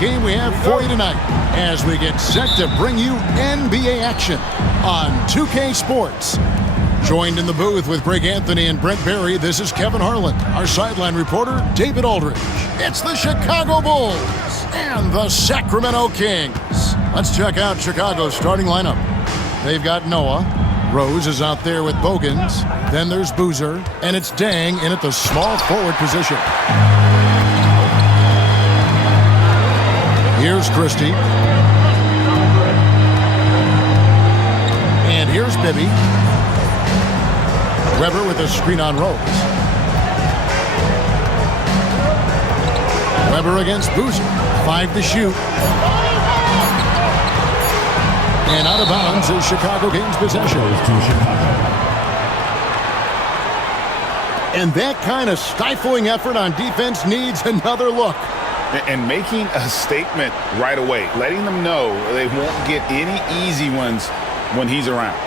game we have for you tonight as we get set to bring you NBA action on 2K Sports. Joined in the booth with Greg Anthony and Brent Barry, this is Kevin Harlan. Our sideline reporter, David Aldridge. It's the Chicago Bulls and the Sacramento Kings. Let's check out Chicago's starting lineup. They've got Noah. Rose is out there with Bogans. Then there's Boozer. And it's Dang in at the small forward position. Here's Christie. And here's Bibby. Weber with a screen on Rose. Weber against Boozer. 5 to shoot. And out of bounds as Chicago gains possession. And that kind of stifling effort on defense needs another look. And making a statement right away, letting them know they won't get any easy ones when he's around.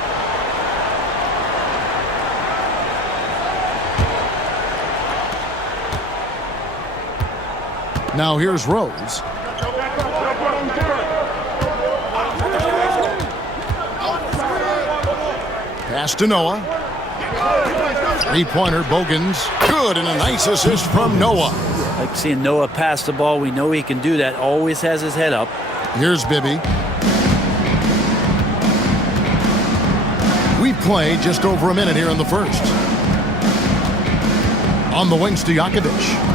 Now here's Rose. Pass to Noah. Three-pointer, Bogans. Good, and a nice assist from Noah. Like seeing Noah pass the ball. We know he can do that. Always has his head up. Here's Bibby. We've played just over a minute here in the first. On the wings to Jakovic.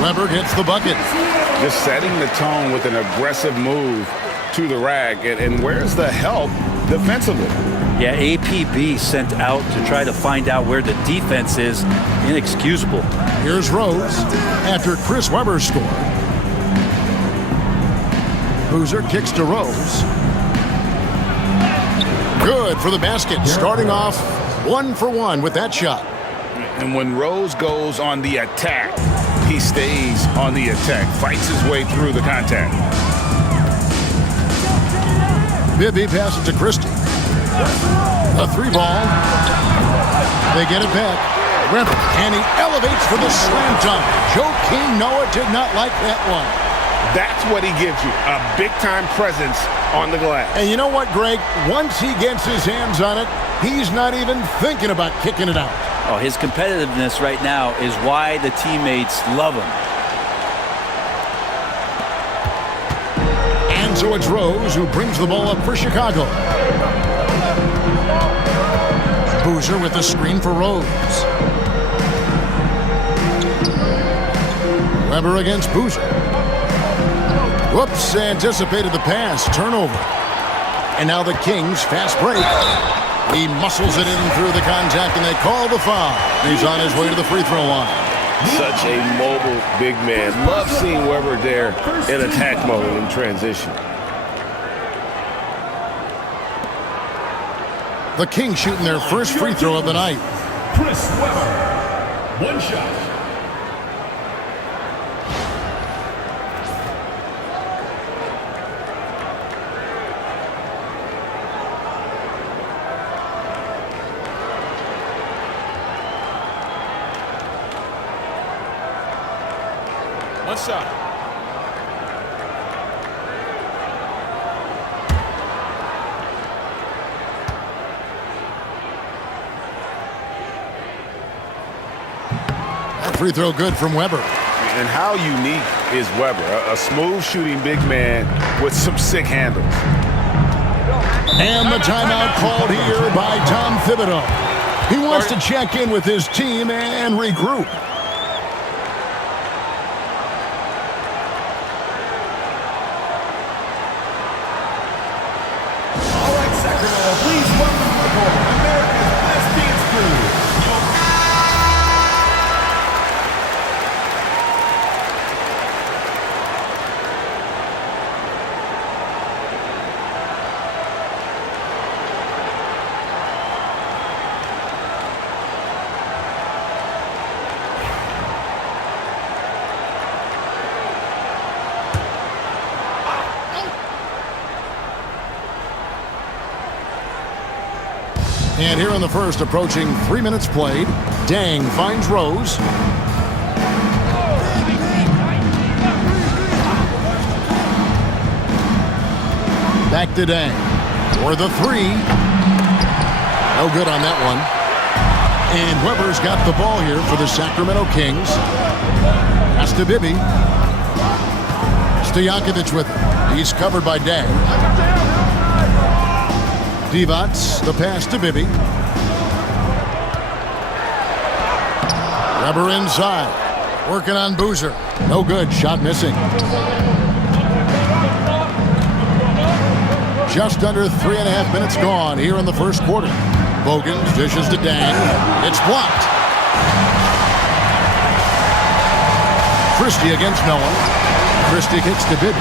Weber gets the bucket. Just setting the tone with an aggressive move to the rag. And where's the help defensively? Yeah, APB sent out to try to find out where the defense is. Inexcusable. Here's Rose after Chris Weber scored. Boozer kicks to Rose. Good for the basket. Starting off 1 for 1 with that shot. And when Rose goes on the attack, he stays on the attack, fights his way through the contact. Bibby passes to Christie. A 3-ball. They get it back. Weber, and he elevates for the slam dunk. Joakim Noah did not like that one. That's what he gives you, a big-time presence on the glass. And you know what, Greg? Once he gets his hands on it, he's not even thinking about kicking it out. Oh, his competitiveness right now is why the teammates love him. And so it's Rose who brings the ball up for Chicago. Boozer with the screen for Rose. Weber against Boozer. Whoops, anticipated the pass. Turnover. And now the Kings fast break. He muscles it in through the contact, and they call the foul. He's on his way to the free throw line. Such a mobile big man. Love seeing Weber there in attack mode in transition. The Kings shooting their first free throw of the night. Chris Weber, 1 shot. Free throw good from Weber. And how unique is Weber? A smooth shooting big man with some sick handles. And the timeout called here by Tom Thibodeau. He wants to check in with his team and regroup. All right, Sacramento, please welcome to the court America's best dance crew. And here in the first, approaching 3 minutes played, Dang finds Rose. Back to Dang. For the three. No good on that one. And Weber's got the ball here for the Sacramento Kings. Pass to Bibby. Stojakovic with it. He's covered by Dang. Divac, the pass to Bibby. Weber inside. Working on Boozer. No good. Shot missing. Just under 3.5 minutes gone here in the first quarter. Bogans dishes to Dang. It's blocked. Christie against no one. Christie kicks to Bibby.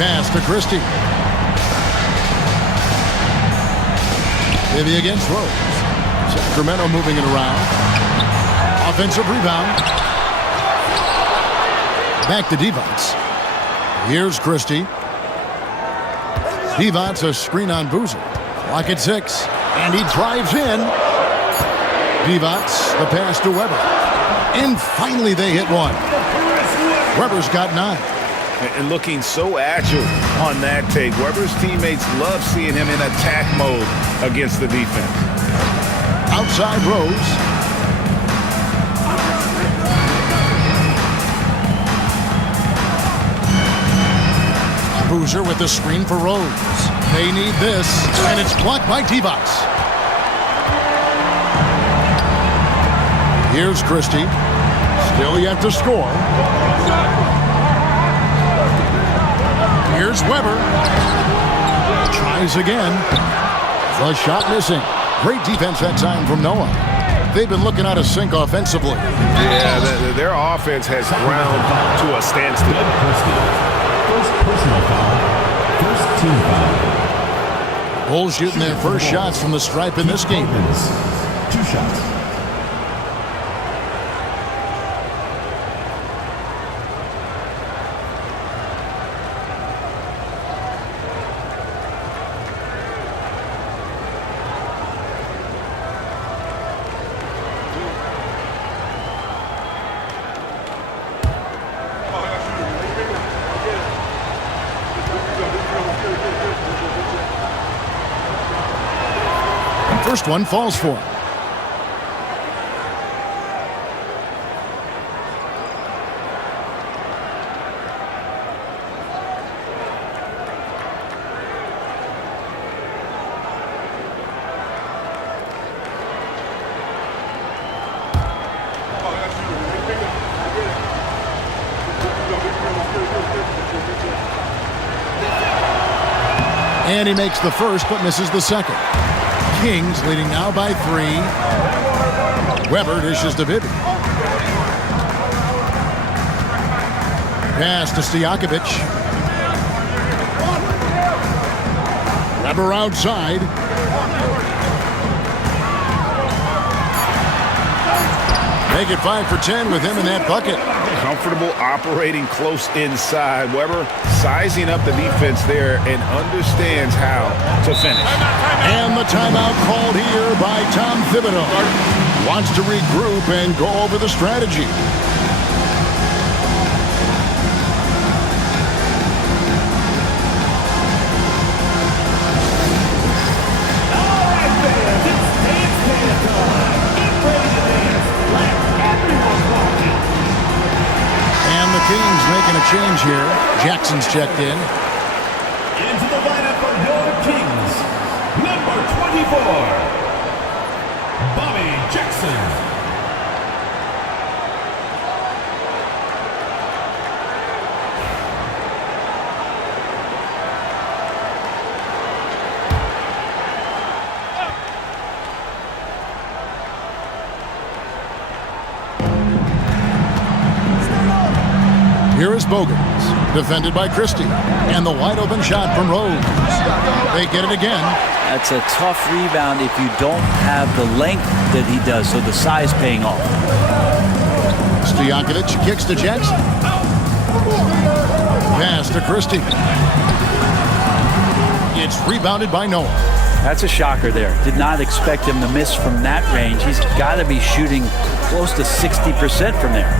Pass to Christie. Bibby against Rose. Sacramento moving it around. Offensive rebound. Back to Divac. Here's Christie. Divac a screen on Boozer. Clock at 6. And he drives in. Divac the pass to Weber. And finally they hit one. Weber's got 9. And looking so agile on that take. Weber's teammates love seeing him in attack mode against the defense. Outside Rose. Boozer with the screen for Rose. They need this, and it's blocked by Divac. Here's Christie. Still yet to score. Here's Weber. Tries again. The shot missing. Great defense that time from Noah. They've been looking out of sync offensively. Yeah, their offense has ground to a standstill. First personal foul. First team foul. Bulls shooting their first shots from the stripe in this game. 2 shots. First one falls for him. And he makes the first but misses the second. Kings leading now by 3. Weber dishes to Bibby. Pass to Stojakovic. Weber outside. Make it 5 for 10 with him in that bucket. Comfortable operating close inside. Weber sizing up the defense there and understands how to finish. And the timeout called here by Tom Thibodeau. Wants to regroup and go over the strategy. Kings making a change here. Jackson's checked in. Into the lineup for your Kings, number 24, Bobby Jackson. Here is Bogans, defended by Christie, and the wide-open shot from Rose. They get it again. That's a tough rebound if you don't have the length that he does, so the size paying off. Stojakovic kicks to Jackson. Pass to Christie. It's rebounded by Noah. That's a shocker there. Did not expect him to miss from that range. He's got to be shooting close to 60% from there.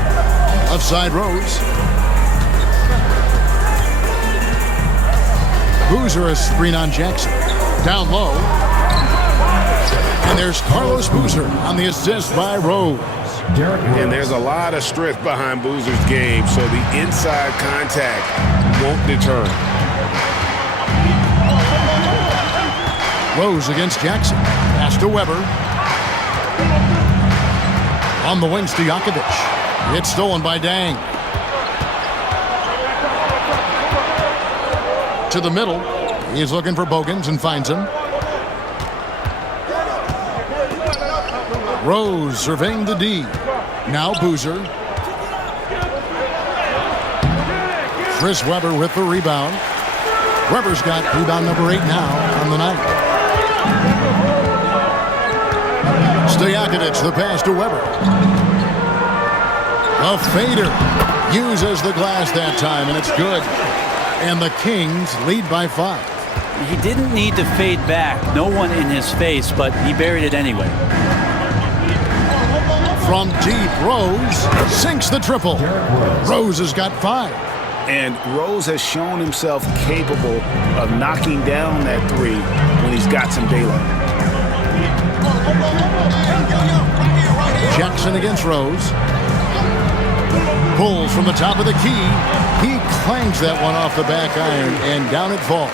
Left side Rose. Boozer a screen on Jackson. Down low. And there's Carlos Boozer on the assist by Rose. And there's a lot of strength behind Boozer's game, so the inside contact won't deter him. Rose against Jackson. Pass to Weber. On the wing, Stojakovic. It's stolen by Dang. To the middle. He's looking for Bogans and finds him. Rose surveying the D. Now Boozer. Chris Webber with the rebound. Weber's got rebound number 8 now on the night. Stojakovic, the pass to Weber. A fader. Uses the glass that time, and it's good. And the Kings lead by 5. He didn't need to fade back. No one in his face, but he buried it anyway. From deep, Rose sinks the triple. Rose has got 5. And Rose has shown himself capable of knocking down that 3 when he's got some daylight. Jackson against Rose. Pulls from the top of the key. He clangs that one off the back iron, and down it falls.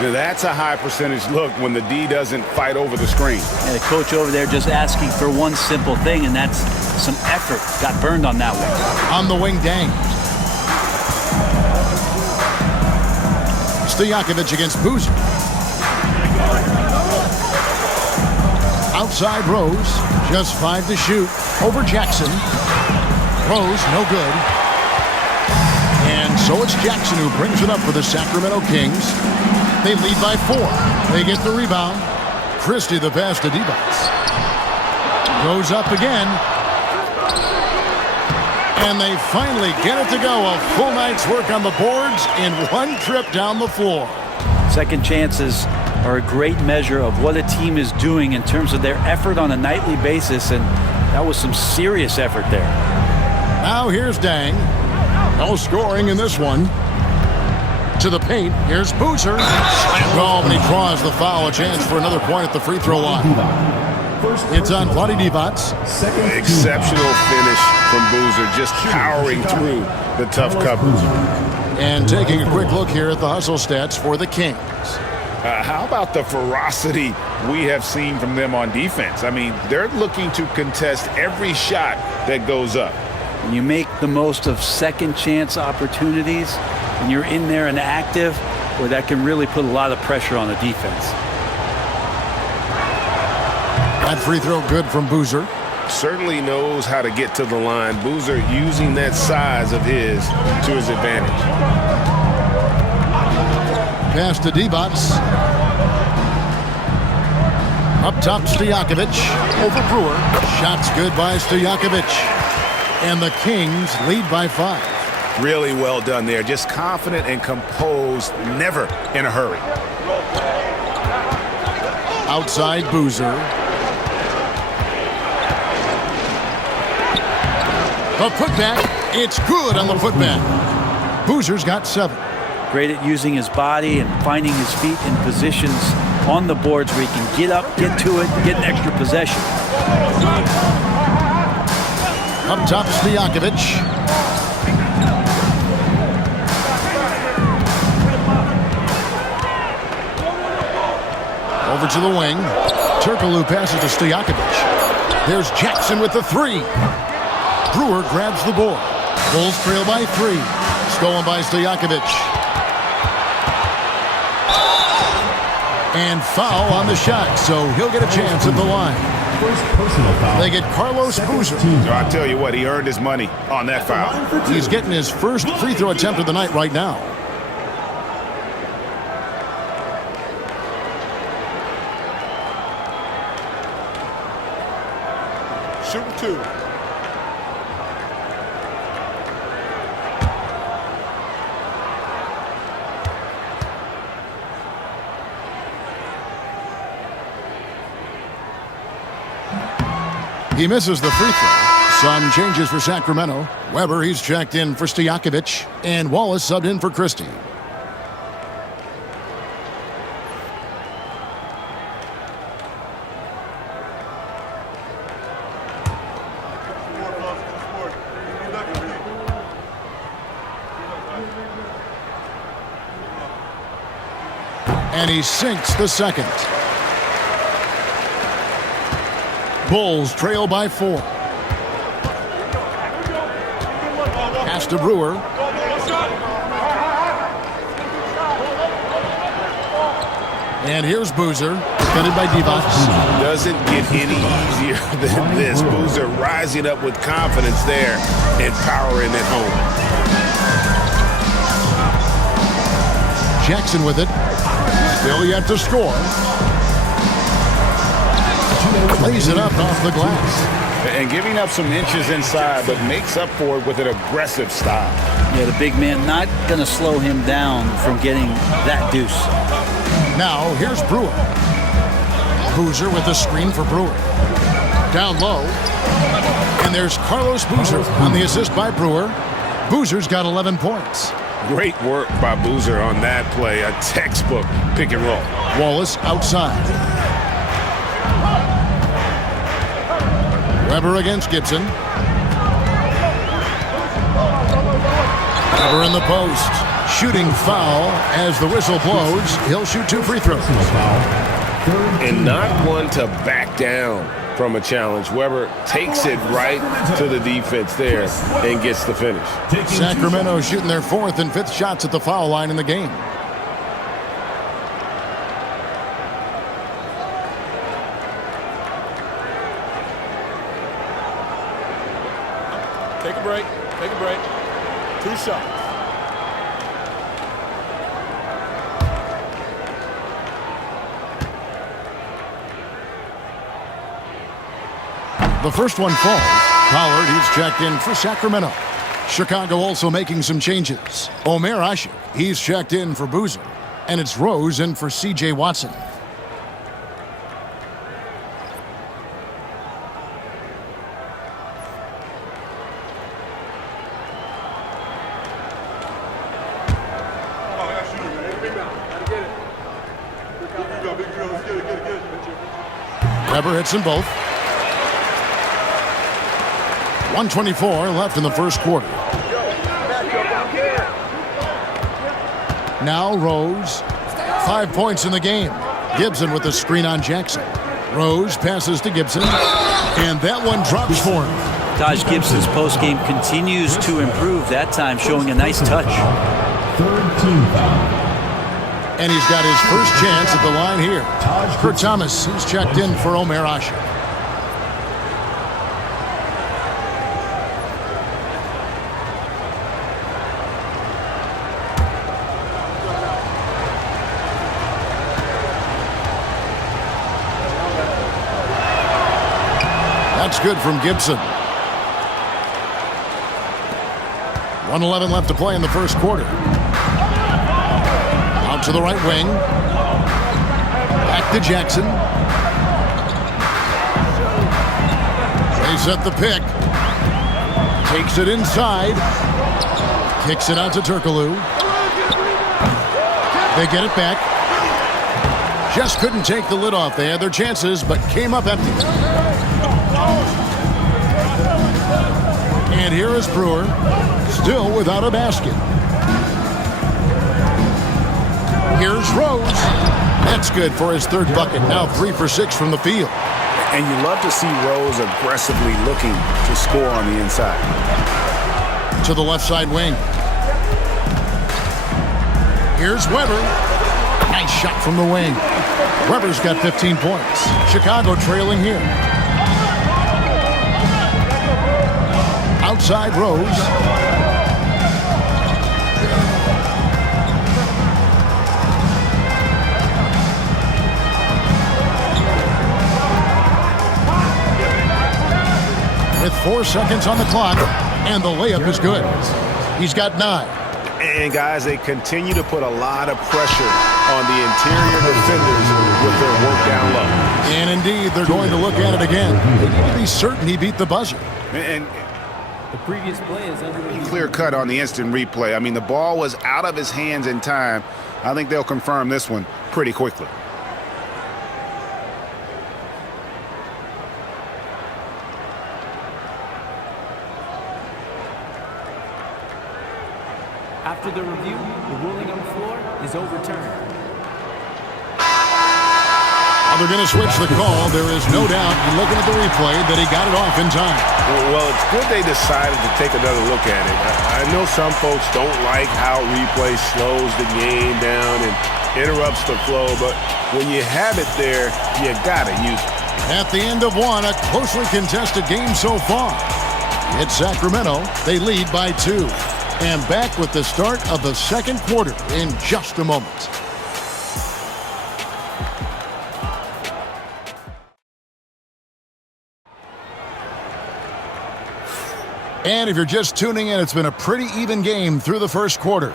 Now that's a high percentage look when the D doesn't fight over the screen. And the coach over there just asking for one simple thing, and that's some effort. Got burned on that one. On the wing, Dang. Stojakovic against Boozer. Outside Rose. Just 5 to shoot. Over Jackson. Rose, no good. And so it's Jackson who brings it up for the Sacramento Kings. They lead by 4. They get the rebound. Christie the pass to Divac. Goes up again. And they finally get it to go. A full night's work on the boards in one trip down the floor. Second chances are a great measure of what a team is doing in terms of their effort on a nightly basis, and that was some serious effort there. Now here's Dang. No scoring in this one. To the paint. Here's Boozer. Oh, and he draws the foul. A chance for another point at the free throw line. It's on Vlade Divac. Exceptional finish from Boozer, just powering through the tough coverage. And taking a quick look here at the hustle stats for the Kings. How about the ferocity we have seen from them on defense? I mean, they're looking to contest every shot that goes up. When you make the most of second chance opportunities and you're in there and active, well, that can really put a lot of pressure on the defense. That free throw good from Boozer. Certainly knows how to get to the line. Boozer using that size of his to his advantage. Pass to Divac. Up top, Stojakovic. Over Brewer. Shots good by Stojakovic. And the Kings lead by 5. Really well done there. Just confident and composed, never in a hurry. Outside Boozer. The putback. It's good on the putback. Boozer's got 7. Great at using his body and finding his feet in positions on the boards where he can get up, get to it, get an extra possession. Up top, Stojakovic. Over to the wing. Turkoglu passes to Stojakovic. There's Jackson with the 3. Brewer grabs the board. Bulls trail by 3. Stolen by Stojakovic. And foul on the shot, so he'll get a chance at the line. They get Carlos Boozer. So I tell you what, he earned his money on that foul. He's getting his first free throw attempt of the night right now. Shooting 2. He misses the free throw. Some changes for Sacramento. Weber, he's checked in for Stojakovic. And Wallace subbed in for Christie. And he sinks the second. Bulls trail by 4. Pass to Brewer. And here's Boozer, defended by Divac. Doesn't get any easier than this. Boozer rising up with confidence there and powering it home. Jackson with it. Still yet to score. Lays it up off the glass. And giving up some inches inside, but makes up for it with an aggressive style. Yeah, the big man not going to slow him down from getting that deuce. Now, here's Brewer. Boozer with the screen for Brewer. Down low. And there's Carlos Boozer on the assist by Brewer. Boozer's got 11 points. Great work by Boozer on that play. A textbook pick and roll. Wallace outside. Weber against Gibson. Weber in the post. Shooting foul as the whistle blows. He'll shoot 2 free throws. And not one to back down from a challenge. Weber takes it right to the defense there and gets the finish. Sacramento shooting their 4th and 5th shots at the foul line in the game. Take a break. Take a break. 2 shots. The first one falls. Pollard, he's checked in for Sacramento. Chicago also making some changes. Omer Asik, he's checked in for Boozer. And it's Rose in for C.J. Watson. Weber hits them both. 1:24 left in the first quarter. Now Rose. 5 points in the game. Gibson with the screen on Jackson. Rose passes to Gibson. And that one drops for him. Taj Gibson's postgame continues to improve, that time showing a nice touch. Third team foul. And he's got his first chance at the line here. Kurt Thomas, he's checked in for Omer Asik. That's good from Gibson. 1:11 left to play in the first quarter. Out to the right wing. Back to Jackson. They set the pick. Takes it inside. Kicks it out to Turkoglu. They get it back. Just couldn't take the lid off. They had their chances, but came up empty. And here is Brewer, still without a basket. Here's Rose. That's good for his 3rd bucket. Now 3 for 6 from the field. And you love to see Rose aggressively looking to score on the inside. To the left side wing. Here's Weber. Nice shot from the wing. Weber's got 15 points. Chicago trailing here. Outside Rose. With 4 seconds on the clock, and the layup is good. He's got 9. And guys, they continue to put a lot of pressure on the interior defenders with their work down low. And indeed, they're going to look at it again. They need to be certain he beat the buzzer. And The previous play is under review. clear cut on the instant replay. I mean, the ball was out of his hands in time. I think they'll confirm this one pretty quickly. After the review, the ruling on the floor is overturned. Well, they're going to switch the call. There is no doubt, and looking at the replay, that he got it off in time. Well, it's good they decided to take another look at it. I know some folks don't like how replay slows the game down and interrupts the flow, but when you have it there, you got to use it. At the end of one, a closely contested game so far. It's Sacramento. They lead by 2. And back with the start of the second quarter in just a moment. And if you're just tuning in, it's been a pretty even game through the first quarter.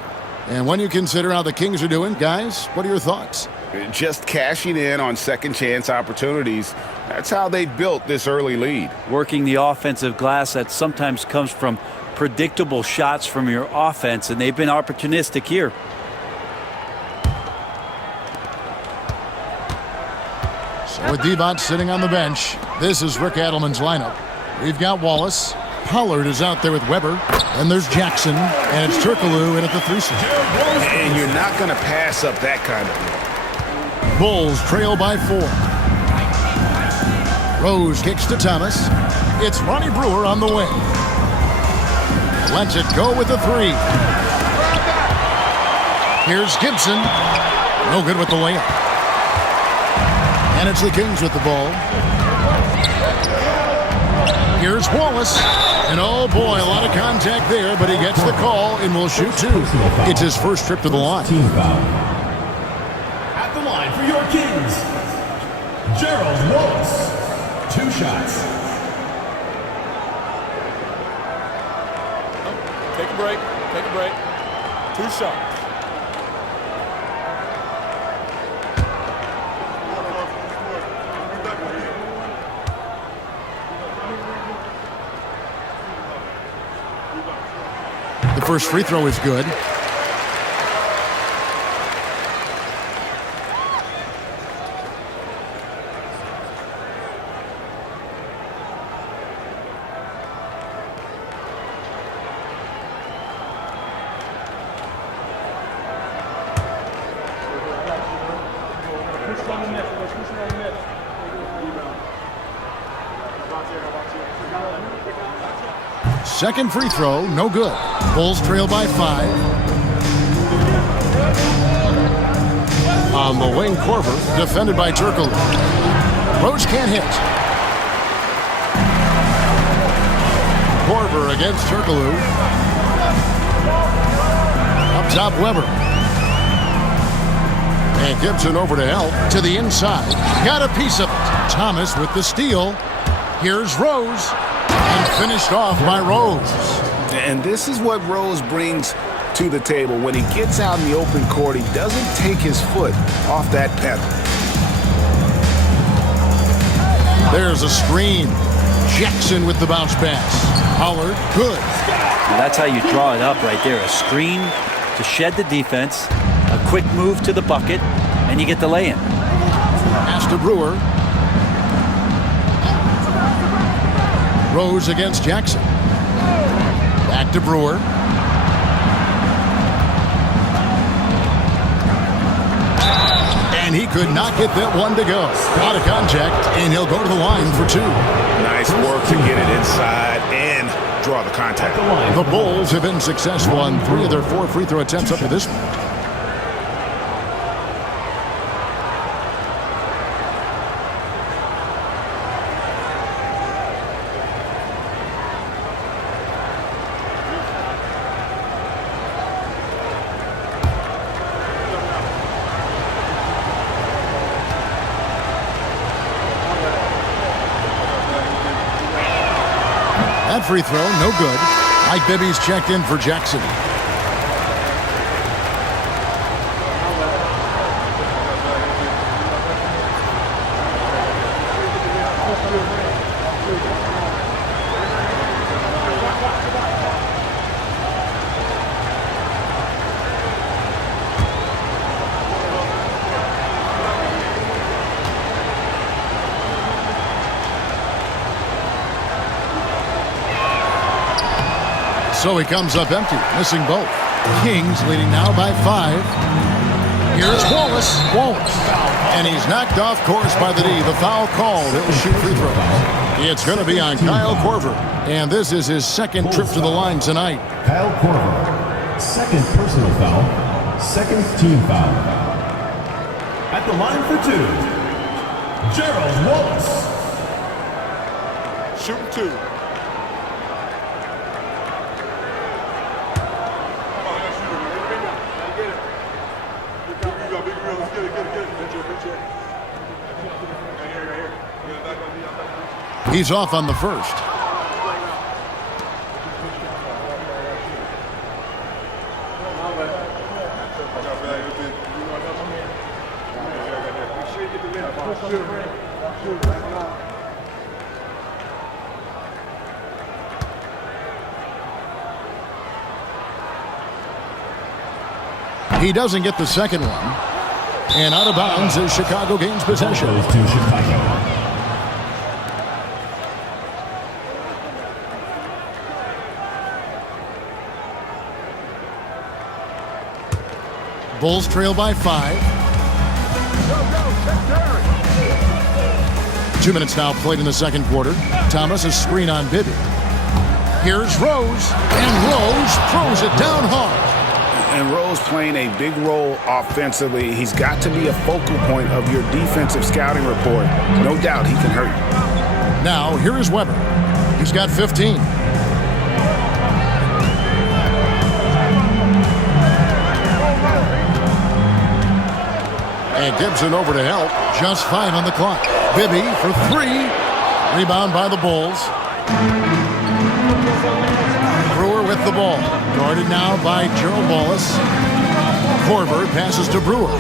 And when you consider how the Kings are doing, guys, what are your thoughts? Just cashing in on second chance opportunities. That's how they built this early lead. Working the offensive glass that sometimes comes from predictable shots from your offense, and they've been opportunistic here. So with Devont sitting on the bench, this is Rick Adelman's lineup. We've got Wallace. Pollard is out there with Weber. And there's Jackson. And it's Turkoglu in at the 3 slot. And you're not going to pass up that kind of look. Bulls trail by 4. Rose kicks to Thomas. It's Ronnie Brewer on the wing. Lets it go with the 3. Here's Gibson. No good with the layup. And it's the Kings with the ball. Here's Wallace. And oh boy, a lot of contact there, but he gets the call and will shoot 2. It's his first trip to the line. Team foul. At the line for your Kings, Gerald Wallace. 2 shots. Take a break. Take a break. 2 shots. The first free throw is good. Second free throw, no good. Bulls trail by 5. On the wing, Korver, defended by Turkoglu. Rose can't hit. Korver against Turkoglu. Up top, Weber. And Gibson over to help. To the inside. Got a piece of it. Thomas with the steal. Here's Rose. And finished off by Rose. And this is what Rose brings to the table. When he gets out in the open court, he doesn't take his foot off that pedal. There's a screen. Jackson with the bounce pass. Pollard, good. That's how you draw it up right there. A screen to shed the defense, a quick move to the bucket, and you get the lay-in. Pass to Brewer. Rose against Jackson. Back to Brewer. And he could not get that one to go. Out of contact, and he'll go to the line for 2. Nice work to get it inside and draw the contact. The Bulls have been successful on 3 of their 4 free throw attempts up to this point. That free throw, no good. Mike Bibby's checked in for Jackson. So he comes up empty, missing both. Kings leading now by 5. Here's Wallace. And he's knocked off course by the D. The foul called. He'll shoot free throws. It's going to be on Kyle Korver. And this is his second trip to the line tonight. Kyle Korver, second personal foul, second team foul. At the line for two, Gerald Wallace. Shooting 2. He's off on the first. He doesn't get the second one. And out of bounds as Chicago gains possession. Goes to Chicago. Bulls trail by 5. 2 minutes now played in the second quarter. Thomas a screen on Bibby. Here's Rose. And Rose throws it down hard. And Rose playing a big role offensively. He's got to be a focal point of your defensive scouting report. No doubt he can hurt you. Now, here is Weber. He's got 15. And Gibson over to help. Just 5 on the clock. Bibby for 3. Rebound by the Bulls. Brewer with the ball. Guarded now by Gerald Wallace. Korver passes to Brewer.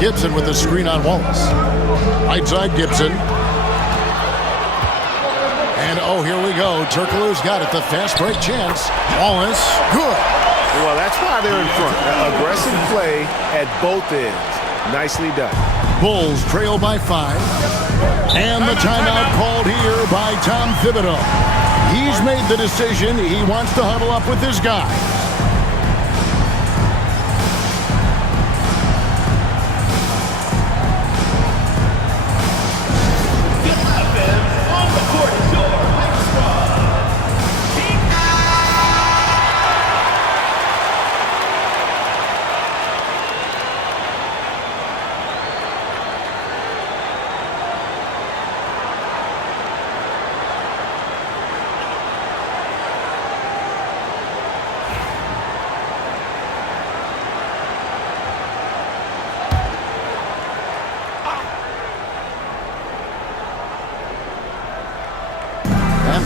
Gibson with the screen on Wallace. Right side Gibson. And oh, here we go. Turkoglu's got it. The fast break chance. Wallace, good. Well, that's why they're in front. Aggressive play at both ends. Nicely done. Bulls trail by 5. And the timeout called here by Tom Thibodeau. He's made the decision. He wants to huddle up with his guy.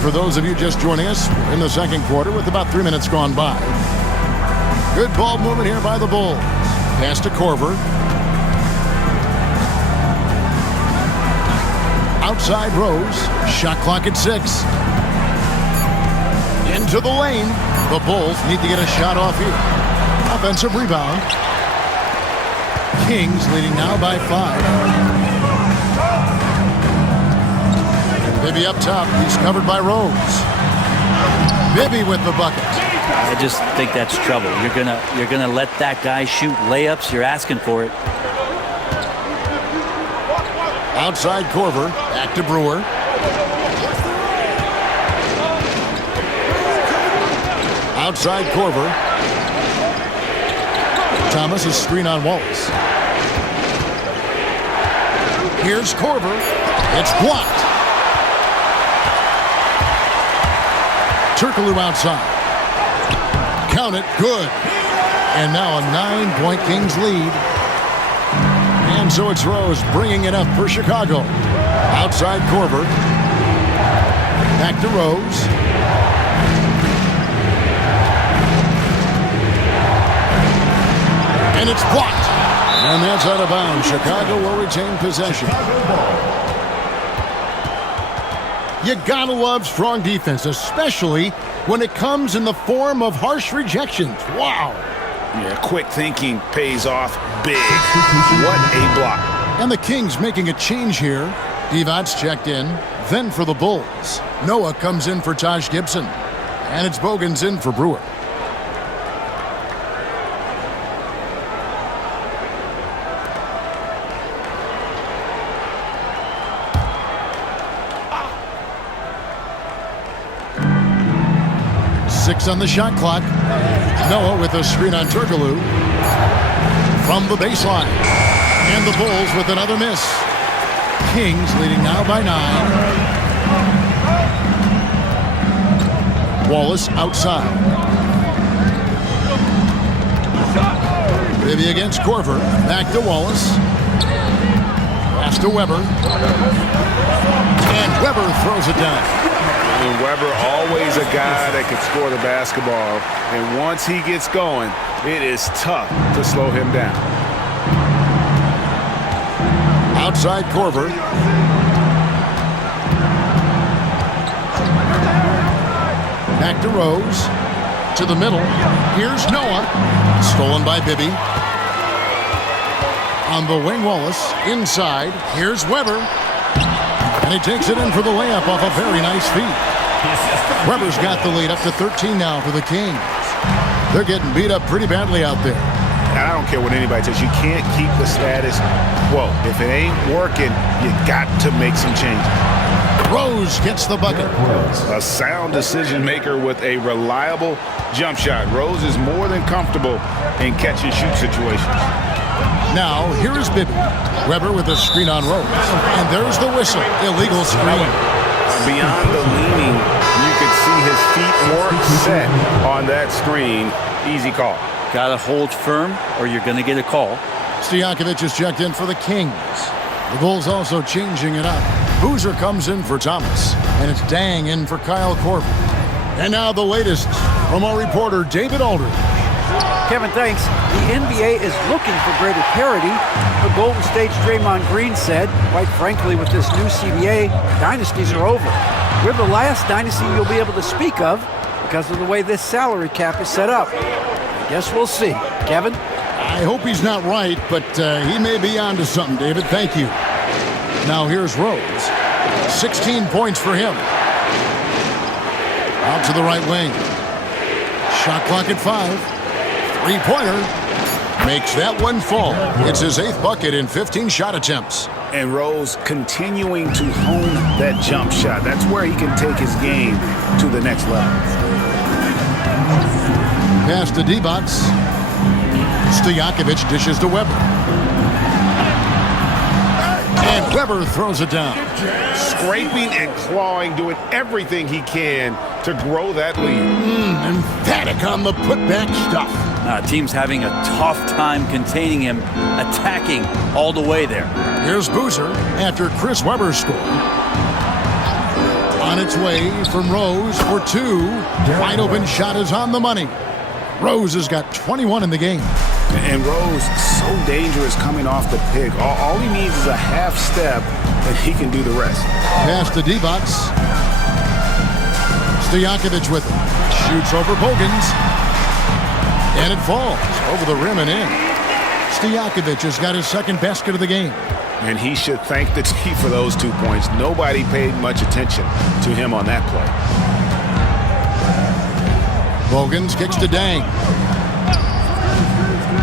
For those of you just joining us, we're in the second quarter with about 3 minutes gone by. Good ball movement here by the Bulls. Pass to Korver. Outside Rose. Shot clock at 6. Into the lane. The Bulls need to get a shot off here. Offensive rebound. Kings leading now by 5. Bibby up top. He's covered by Rose. Bibby with the bucket. I just think that's trouble. You're gonna let that guy shoot layups. You're asking for it. Outside Korver. Back to Brewer. Outside Korver. Thomas is screen on Wallace. Here's Korver. It's blocked. Turkoglu outside. Count it. Good. And now a 9-point Kings lead. And so it's Rose bringing it up for Chicago. Outside Korver. Back to Rose. And it's blocked. And that's out of bounds. Chicago will retain possession. You gotta love strong defense, especially when it comes in the form of harsh rejections. Wow. Yeah, quick thinking pays off big. What a block. And the Kings making a change here. Divac's checked in. Then for the Bulls, Noah comes in for Taj Gibson. And it's Bogan's in for Brewer. 6 on the shot clock. Noah with a screen on Turkoglu from the baseline. And the Bulls with another miss. Kings leading now by 9. Wallace outside. Bibby against Korver. Back to Wallace. Pass to Weber. And Weber throws it down. And Weber, always a guy that can score the basketball. And once he gets going, it is tough to slow him down. Outside Korver. Back to Rose. To the middle. Here's Noah. Stolen by Bibby. On the wing, Wallace. Inside. Here's Weber. And he takes it in for the layup off a very nice feed. Weber's got the lead up to 13 now for the Kings. They're getting beat up pretty badly out there. And I don't care what anybody says. You can't keep the status quo. If it ain't working, you got to make some changes. Rose gets the bucket. A sound decision maker with a reliable jump shot. Rose is more than comfortable in catch and shoot situations. Now, here is Bibby. Weber with a screen on Rose. And there's the whistle. Illegal screen. Beyond the leaning, you could see his feet weren't set on that screen. Easy call. Got to hold firm or you're going to get a call. Stojakovic is checked in for the Kings. The Bulls also changing it up. Boozer comes in for Thomas. And it's Dang in for Kyle Korver. And now the latest from our reporter, David Aldridge. Kevin, thanks. The NBA is looking for greater parity. The Golden State's Draymond Green said, quite frankly, with this new CBA, dynasties are over. We're the last dynasty you'll be able to speak of because of the way this salary cap is set up. I guess we'll see. Kevin? I hope he's not right, but he may be onto something, David. Thank you. Now here's Rose. 16 points for him. Out to the right wing. Shot clock at 5. Three-pointer makes that one fall. It's his 8th bucket in 15 shot attempts. And Rose continuing to hone that jump shot. That's where he can take his game to the next level. Pass to D-Box. Stojakovic dishes to Weber. And Weber throws it down. Scraping and clawing, doing everything he can to grow that lead. Emphatic on the putback stuff. Team's having a tough time containing him, attacking all the way there. Here's Boozer after Chris Webber scored. On its way from Rose for 2. Wide open shot is on the money. Rose has got 21 in the game. And Rose, so dangerous coming off the pick. All he needs is a half step, and he can do the rest. Pass to D-Box. Stojakovic with it. Shoots over Bogans. And it falls over the rim and in. Stojakovic has got his 2nd basket of the game. And he should thank the team for those 2 points. Nobody paid much attention to him on that play. Bogans kicks to Dang.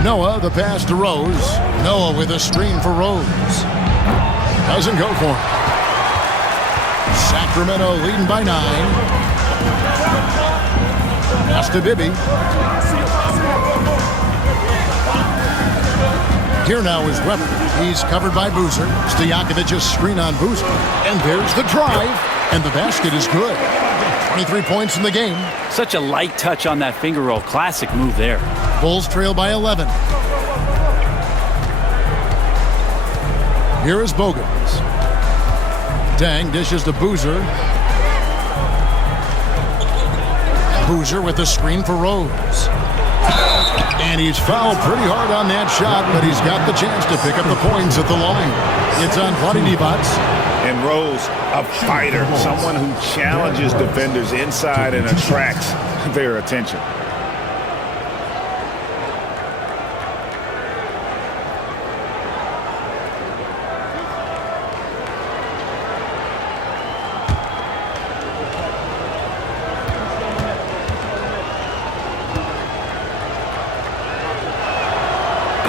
Noah, the pass to Rose. Noah with a screen for Rose. Doesn't go for him. Sacramento leading by 9. Pass to Bibby. Here now is Weber. He's covered by Boozer. Stojakovic's screen on Boozer. And there's the drive. And the basket is good. 23 points in the game. Such a light touch on that finger roll. Classic move there. Bulls trail by 11. Here is Bogans. Dang dishes to Boozer. Boozer with the screen for Rose. And he's fouled pretty hard on that shot, but he's got the chance to pick up the points at the line. It's on Vlade Divac. And Rose, a fighter, someone who challenges defenders inside and attracts their attention.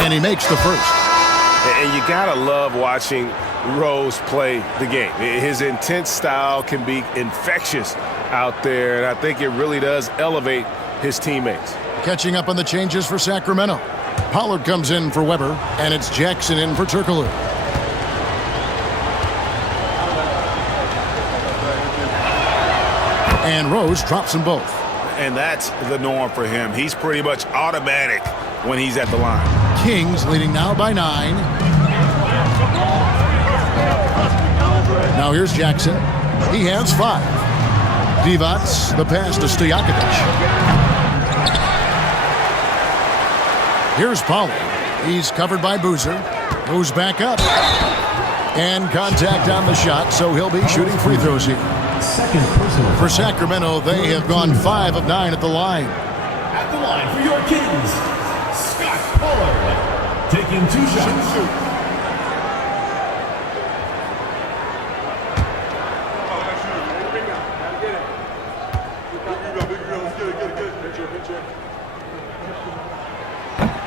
And he makes the first. And you gotta love watching Rose play the game. His intense style can be infectious out there, and I think it really does elevate his teammates. Catching up on the changes for Sacramento. Pollard comes in for Weber, and it's Jackson in for Turkoglu. And Rose drops them both. And that's the norm for him. He's pretty much automatic when he's at the line. Kings leading now by 9. Now here's Jackson. He has 5. Divac, the pass to Stojakovic. Here's Pollard. He's covered by Boozer. Moves back up. And contact on the shot, so he'll be shooting free throws here. Second personal For Sacramento, they have gone 5 of 9 at the line. At the line for your Kings, Scott Pollard, taking 2 shots.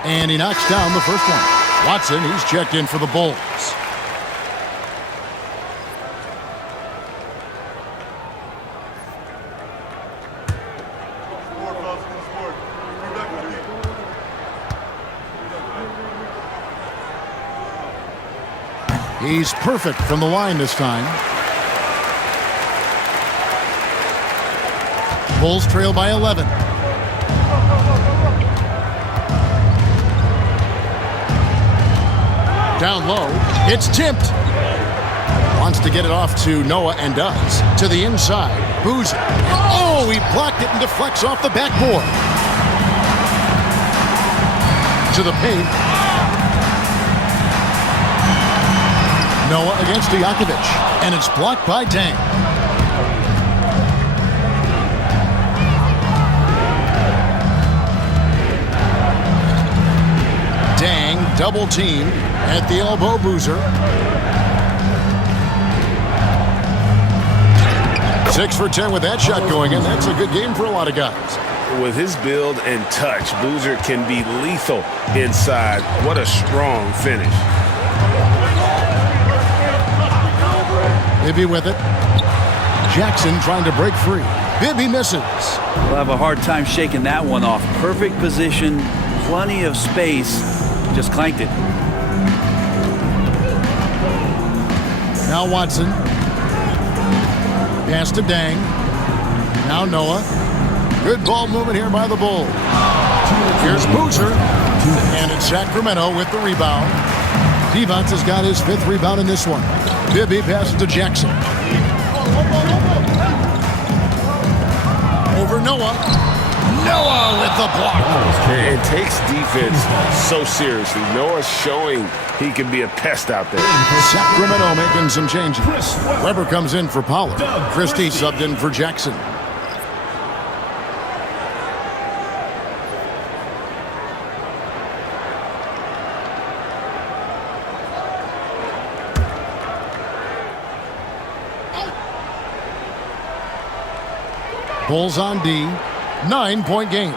And he knocks down the first one. Watson, he's checked in for the Bulls. He's perfect from the line this time. Bulls trail by 11. Down low, it's tipped. Wants to get it off to Noah and does. To the inside, Boozer. Oh, he blocked it and deflects off the backboard. To the paint. Noah against Stojakovic, and it's blocked by Dang. Dang double team at the elbow. Boozer. 6 for 10 with that shot going in. That's a good game for a lot of guys. With his build and touch, Boozer can be lethal inside. What a strong finish. Bibby with it. Jackson trying to break free. Bibby misses. We'll have a hard time shaking that one off. Perfect position, plenty of space. Just clanked it. Now Watson. Pass to Dang. Now Noah. Good ball movement here by the Bulls. Here's Boozer. And it's Sacramento with the rebound. Divac has got his 5th rebound in this one. Bibby passes to Jackson. Over Noah. Noah with the block. It takes defense so seriously. Noah's showing he can be a pest out there. Sacramento making some changes. Weber comes in for Pollard. Christie subbed in for Jackson. Bulls on D. 9-point game.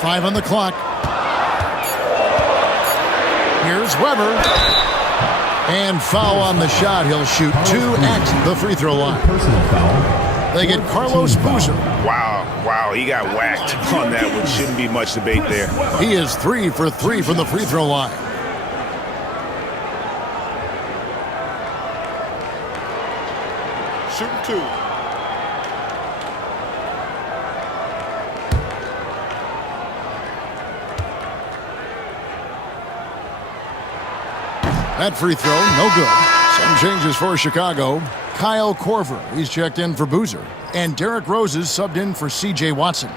5 on the clock. Here's Weber. And foul on the shot. He'll shoot 2 at the free throw line. Personal foul. They get Carlos Boozer. Wow, he got whacked on that one. Shouldn't be much debate there. He is 3 for 3 from the free throw line. Shooting 2. That free throw, no good. Some changes for Chicago. Kyle Korver, he's checked in for Boozer. And Derrick Rose is subbed in for C.J. Watson.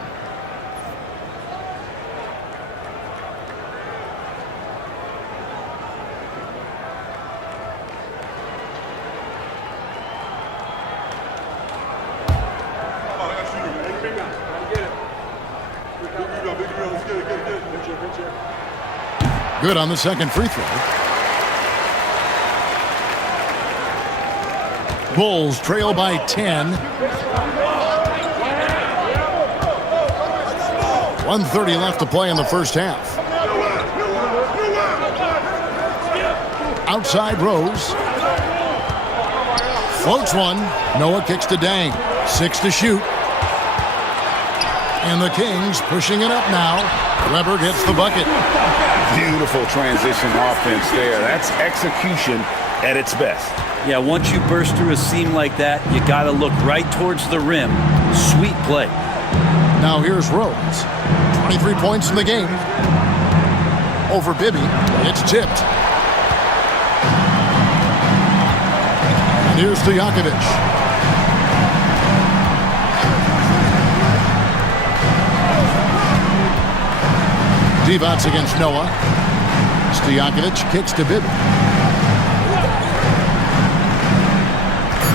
Good on the second free throw. Bulls trail by 10. 1:30 left to play in the first half. Outside Rose. Floats one. Noah kicks to Dang. 6 to shoot. And the Kings pushing it up now. Weber gets the bucket. Beautiful transition offense there. That's execution at its best. Yeah, once you burst through a seam like that, you got to look right towards the rim. Sweet play. Now here's Rose. 23 points in the game. Over Bibby. It's tipped. And here's Stojakovic. Divac against Noah. Stojakovic kicks to Bibby.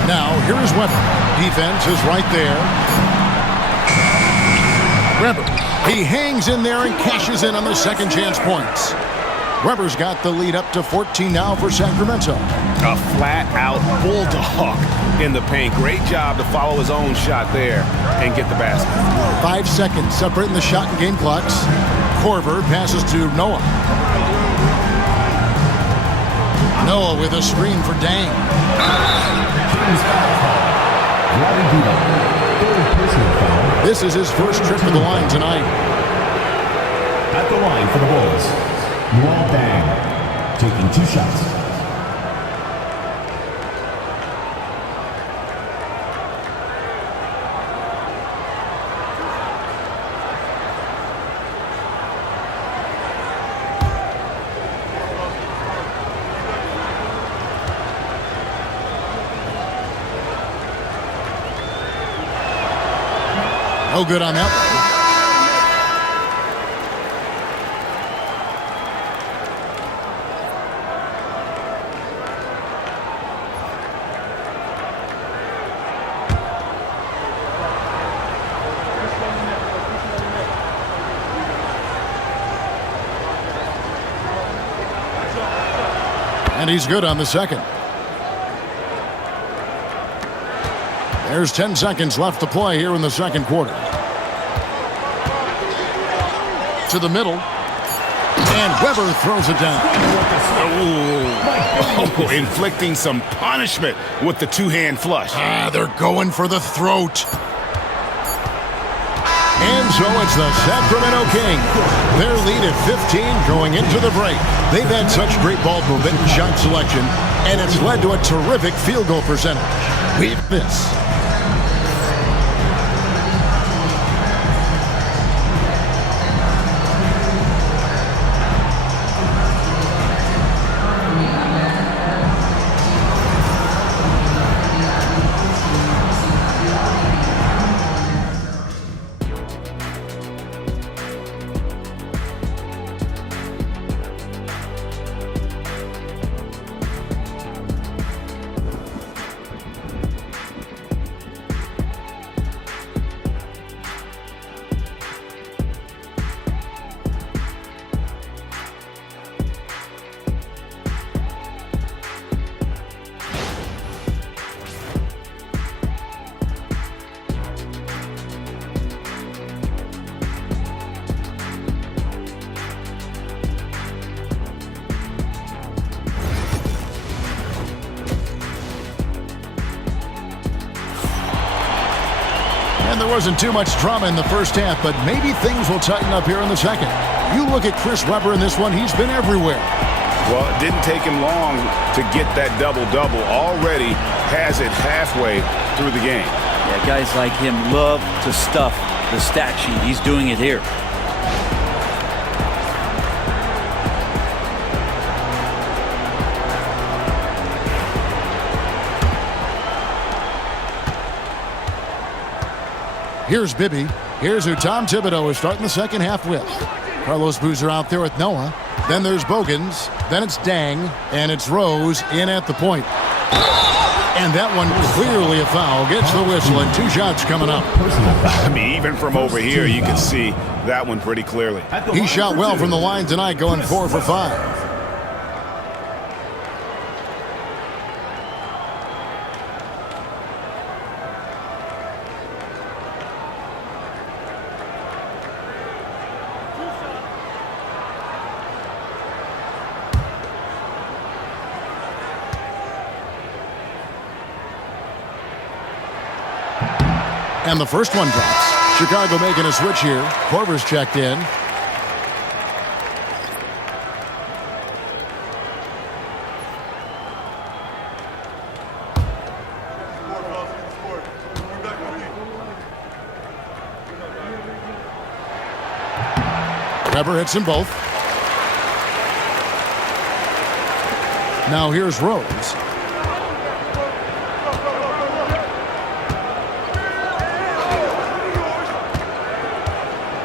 Now, here is Weber. Defense is right there. Weber, he hangs in there and cashes in on the second chance points. Weber's got the lead up to 14 now for Sacramento. A flat-out bulldog in the paint. Great job to follow his own shot there and get the basket. 5 seconds separating the shot and game clocks. Korver passes to Noah. Noah with a screen for Dang. This is his first trip to the line tonight. At the line for the Bulls, Luol Deng, taking 2 shots. No good on that one. And he's good on the second. There's 10 seconds left to play here in the second quarter. To the middle. And Weber throws it down. Oh, inflicting some punishment with the two-hand flush. They're going for the throat. And so it's the Sacramento Kings. Their lead at 15 going into the break. They've had such great ball movement and shot selection, and it's led to a terrific field goal percentage. We've this. And there wasn't too much drama in the first half, but maybe things will tighten up here in the second. You look at Chris Webber in this one, he's been everywhere. Well, it didn't take him long to get that double-double. Already has it halfway through the game. Yeah, guys like him love to stuff the stat sheet. He's doing it here. Here's Bibby. Here's who Tom Thibodeau is starting the second half with. Carlos Boozer out there with Noah. Then there's Bogans. Then it's Dang. And it's Rose in at the point. And that one clearly a foul. Gets the whistle and 2 shots coming up. I mean, even from over here, you can see that one pretty clearly. He shot well from the line tonight, going 4 for 5. And the first one drops. Chicago making a switch here. Korver's checked in. Weber hits them both. Now here's Rose.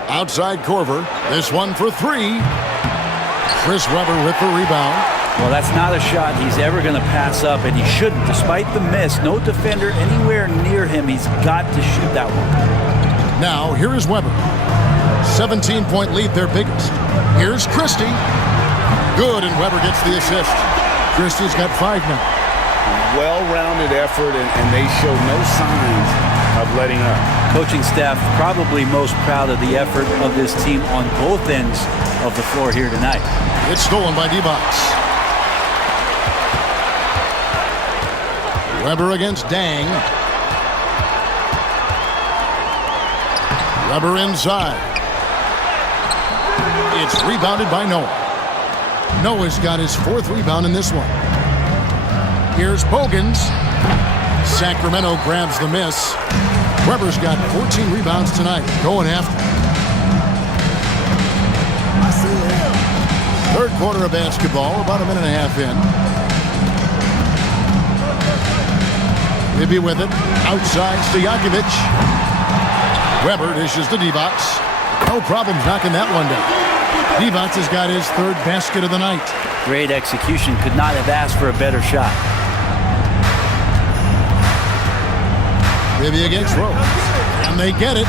Outside Korver. This one for three. Chris Webber with the rebound. Well, that's not a shot he's ever going to pass up, and he shouldn't. Despite the miss, no defender anywhere near him. He's got to shoot that one. Now, here is Webber. 17-point lead, their biggest. Here's Christie. Good, and Webber gets the assist. Christie's got 5 now. Well-rounded effort, and they show no signs of letting up. Coaching staff probably most proud of the effort of this team on both ends of the floor here tonight. It's stolen by D-Box. Webber against Dang. Webber inside. It's rebounded by Noah. Noah's got his 4th rebound in this one. Here's Bogans. Sacramento grabs the miss. Webber's got 14 rebounds tonight. Going after. Third quarter of basketball, about a minute and a half in. Bibby with it. Outside Stojakovic. Webber dishes to D-Box. No problems knocking that one down. D-Box has got his 3rd basket of the night. Great execution. Could not have asked for a better shot. Bibby against Rose. And they get it.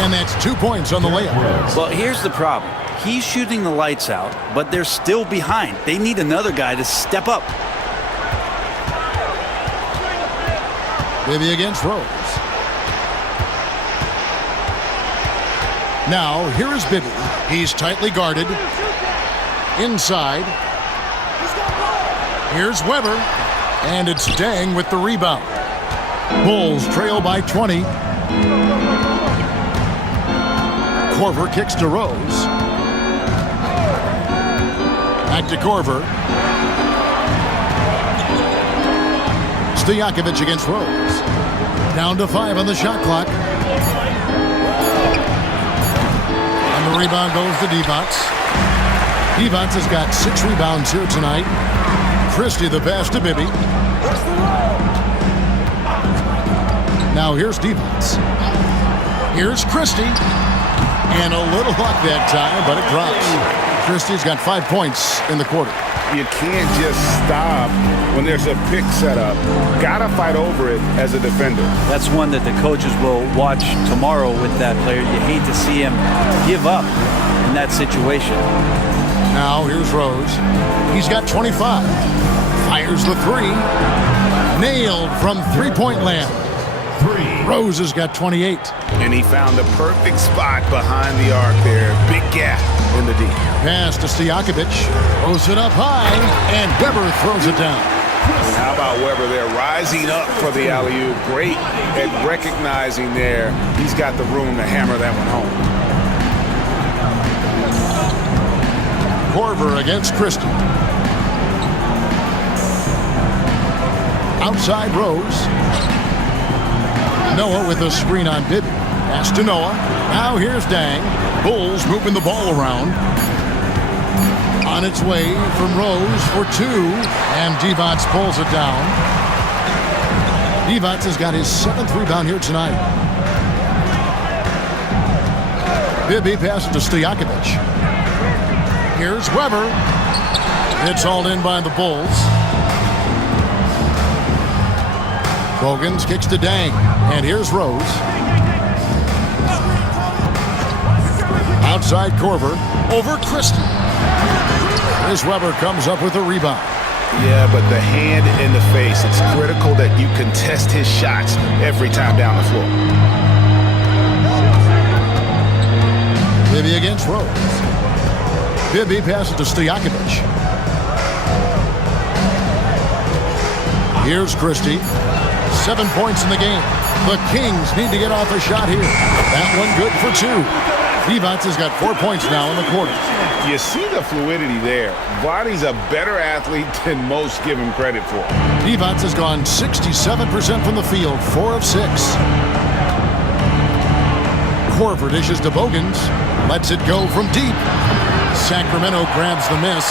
And that's 2 points on the layup. Well, here's the problem. He's shooting the lights out, but they're still behind. They need another guy to step up. Bibby against Rose. Now, here is Bibby. He's tightly guarded. Inside. Here's Webber. And it's Dang with the rebound. Bulls trail by 20. Korver kicks to Rose. Back to Korver. Stojakovic against Rose. Down to 5 on the shot clock. And the rebound goes to D-Box. D-Box has got 6 rebounds here tonight. Christie the pass to Bibby. Now here's D-Box. Here's Christie. And a little luck that time, but it drops. Christie's got 5 points in the quarter. You can't just stop when there's a pick set up. Gotta fight over it as a defender. That's one that the coaches will watch tomorrow with that player. You hate to see him give up in that situation. Now here's Rose. He's got 25. Fires the 3. Nailed from three-point land. Rose has got 28. And he found the perfect spot behind the arc there. Big gap in the D. Pass to Stojakovic. Throws it up high, and Webber throws it down. And how about Webber there rising up for the alley-oop? Great at recognizing there. He's got the room to hammer that one home. Korver against Christie. Outside Rose. Noah with a screen on Bibby. Pass to Noah. Now here's Dang. Bulls moving the ball around. On its way from Rose for 2. And D-Box pulls it down. D-Box has got his 7th rebound here tonight. Bibby passes to Stojakovic. Here's Webber. It's hauled in by the Bulls. Bogans kicks to Dang. And here's Rose. Outside Korver. Over Christie. Chris Webber comes up with a rebound. Yeah, but the hand in the face. It's critical that you contest his shots every time down the floor. Bibby against Rose. Bibby passes to Stojakovic. Here's Christie. 7 points in the game. The Kings need to get off a shot here. That one good for 2. Divac has got 4 points now in the quarter. You see the fluidity there. Vlade's a better athlete than most give him credit for. Divac has gone 67% from the field, 4 of 6. Korver dishes to Bogans. Lets it go from deep. Sacramento grabs the miss.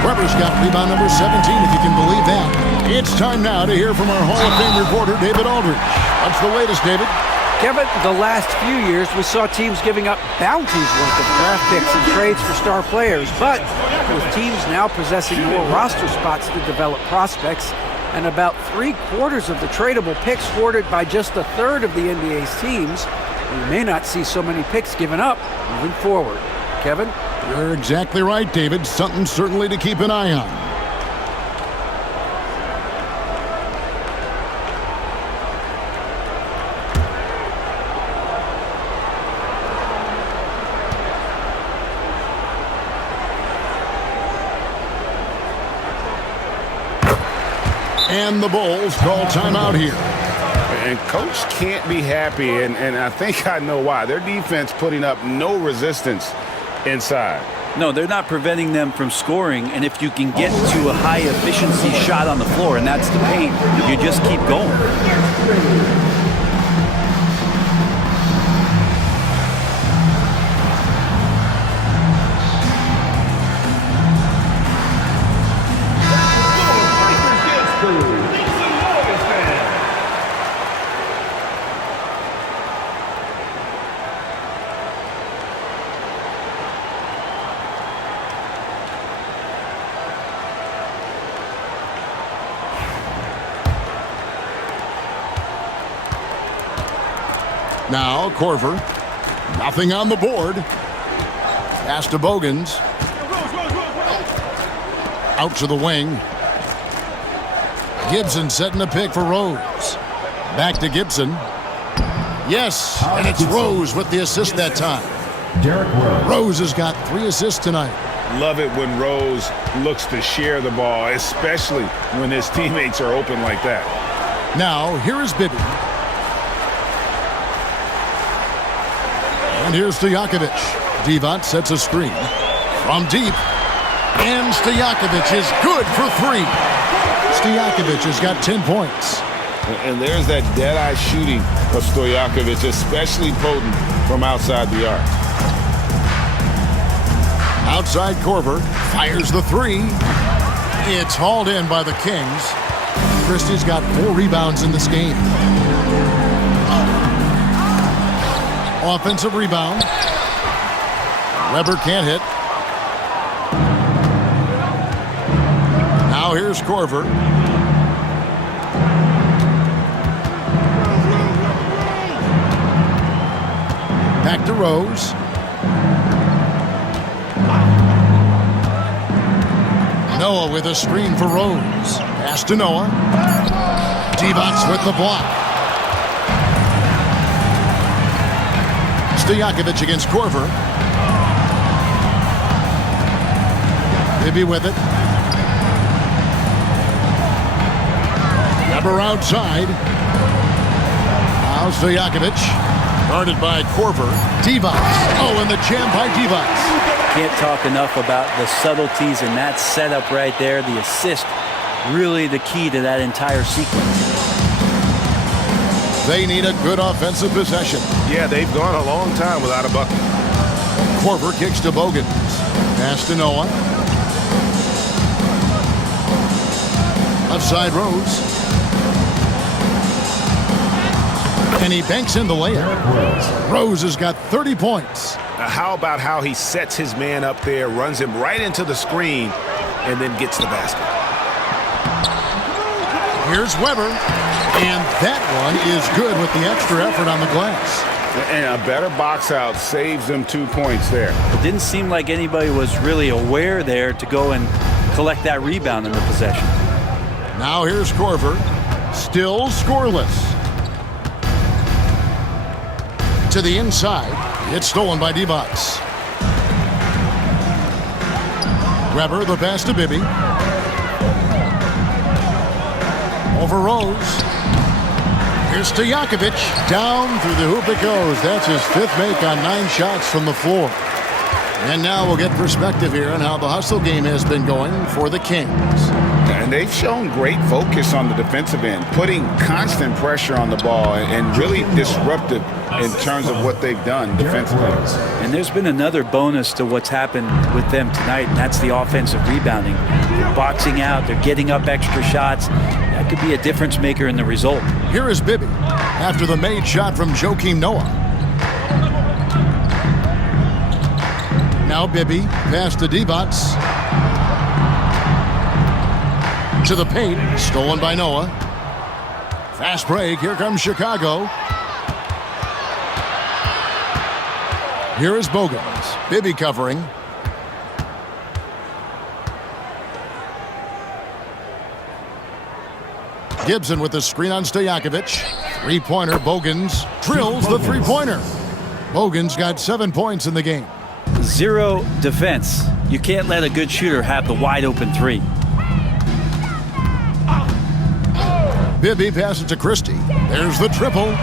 Weber's got rebound number 17, if you can believe that. It's time now to hear from our Hall of Fame reporter, David Aldridge. What's the latest, David? Kevin, the last few years, we saw teams giving up bounties worth of draft picks and trades for star players. But with teams now possessing more roster spots to develop prospects, and about 3/4 of the tradable picks hoarded by just a third of the NBA's teams, we may not see so many picks given up moving forward. Kevin? You're exactly right, David. Something certainly to keep an eye on. And the Bulls call timeout here. And Coach can't be happy, and I think I know why. Their defense putting up no resistance inside. No, they're not preventing them from scoring, and if you can get to a high-efficiency shot on the floor, and that's the paint, you just keep going. Now, Korver. Nothing on the board. Pass to Bogans. Out to the wing. Gibson setting a pick for Rose. Back to Gibson. Yes, and it's Rose with the assist that time. Derrick Rose. Rose has got 3 assists tonight. Love it when Rose looks to share the ball, especially when his teammates are open like that. Now, here is Bibby. And here's Stojakovic. Divac sets a screen. From deep. And Stojakovic is good for 3. Stojakovic has got 10 points. And there's that dead-eye shooting of Stojakovic, especially potent from outside the arc. Outside Korver fires the 3. It's hauled in by the Kings. Christie's got 4 rebounds in this game. Offensive rebound. Weber can't hit. Now here's Korver. Back to Rose. Noah with a screen for Rose. Pass to Noah. Divac with the block. Stojakovic against Korver. Bibby with it. Weber outside. Now Stojakovic. Guarded by Korver. Divac. Oh, and the jam by Divac. Can't talk enough about the subtleties in that setup right there. The assist, really the key to that entire sequence. They need a good offensive possession. Yeah, they've gone a long time without a bucket. Korver kicks to Bogans. Pass to Noah. Left side Rose. And he banks in the layup. Rose has got 30 points. Now, how about how he sets his man up there, runs him right into the screen, and then gets the basket. Here's Weber. And that one is good with the extra effort on the glass. And a better box out saves them 2 points there. It didn't seem like anybody was really aware there to go and collect that rebound in the possession. Now here's Korver. Still scoreless. To the inside. It's stolen by Divac. Weber, the pass to Bibby. Over Rose. Here's Stojakovic. Down through the hoop it goes. That's his 5th make on 9 shots from the floor. And now we'll get perspective here on how the hustle game has been going for the Kings. And they've shown great focus on the defensive end, putting constant pressure on the ball and really disruptive in terms of what they've done defensively. And there's been another bonus to what's happened with them tonight, and that's the offensive rebounding. They're boxing out, they're getting up extra shots. That could be a difference maker in the result. Here is Bibby after the made shot from Joakim Noah. Now Bibby, pass to Divac. To the paint, stolen by Noah. Fast break, here comes Chicago. Here is Bogans. Bibby covering. Gibson with the screen on Stojakovic. Three-pointer, Bogans drills the three-pointer. Bogans got 7 points in the game. 0 defense. You can't let a good shooter have the wide open 3. Bibby passes to Christie. There's the triple.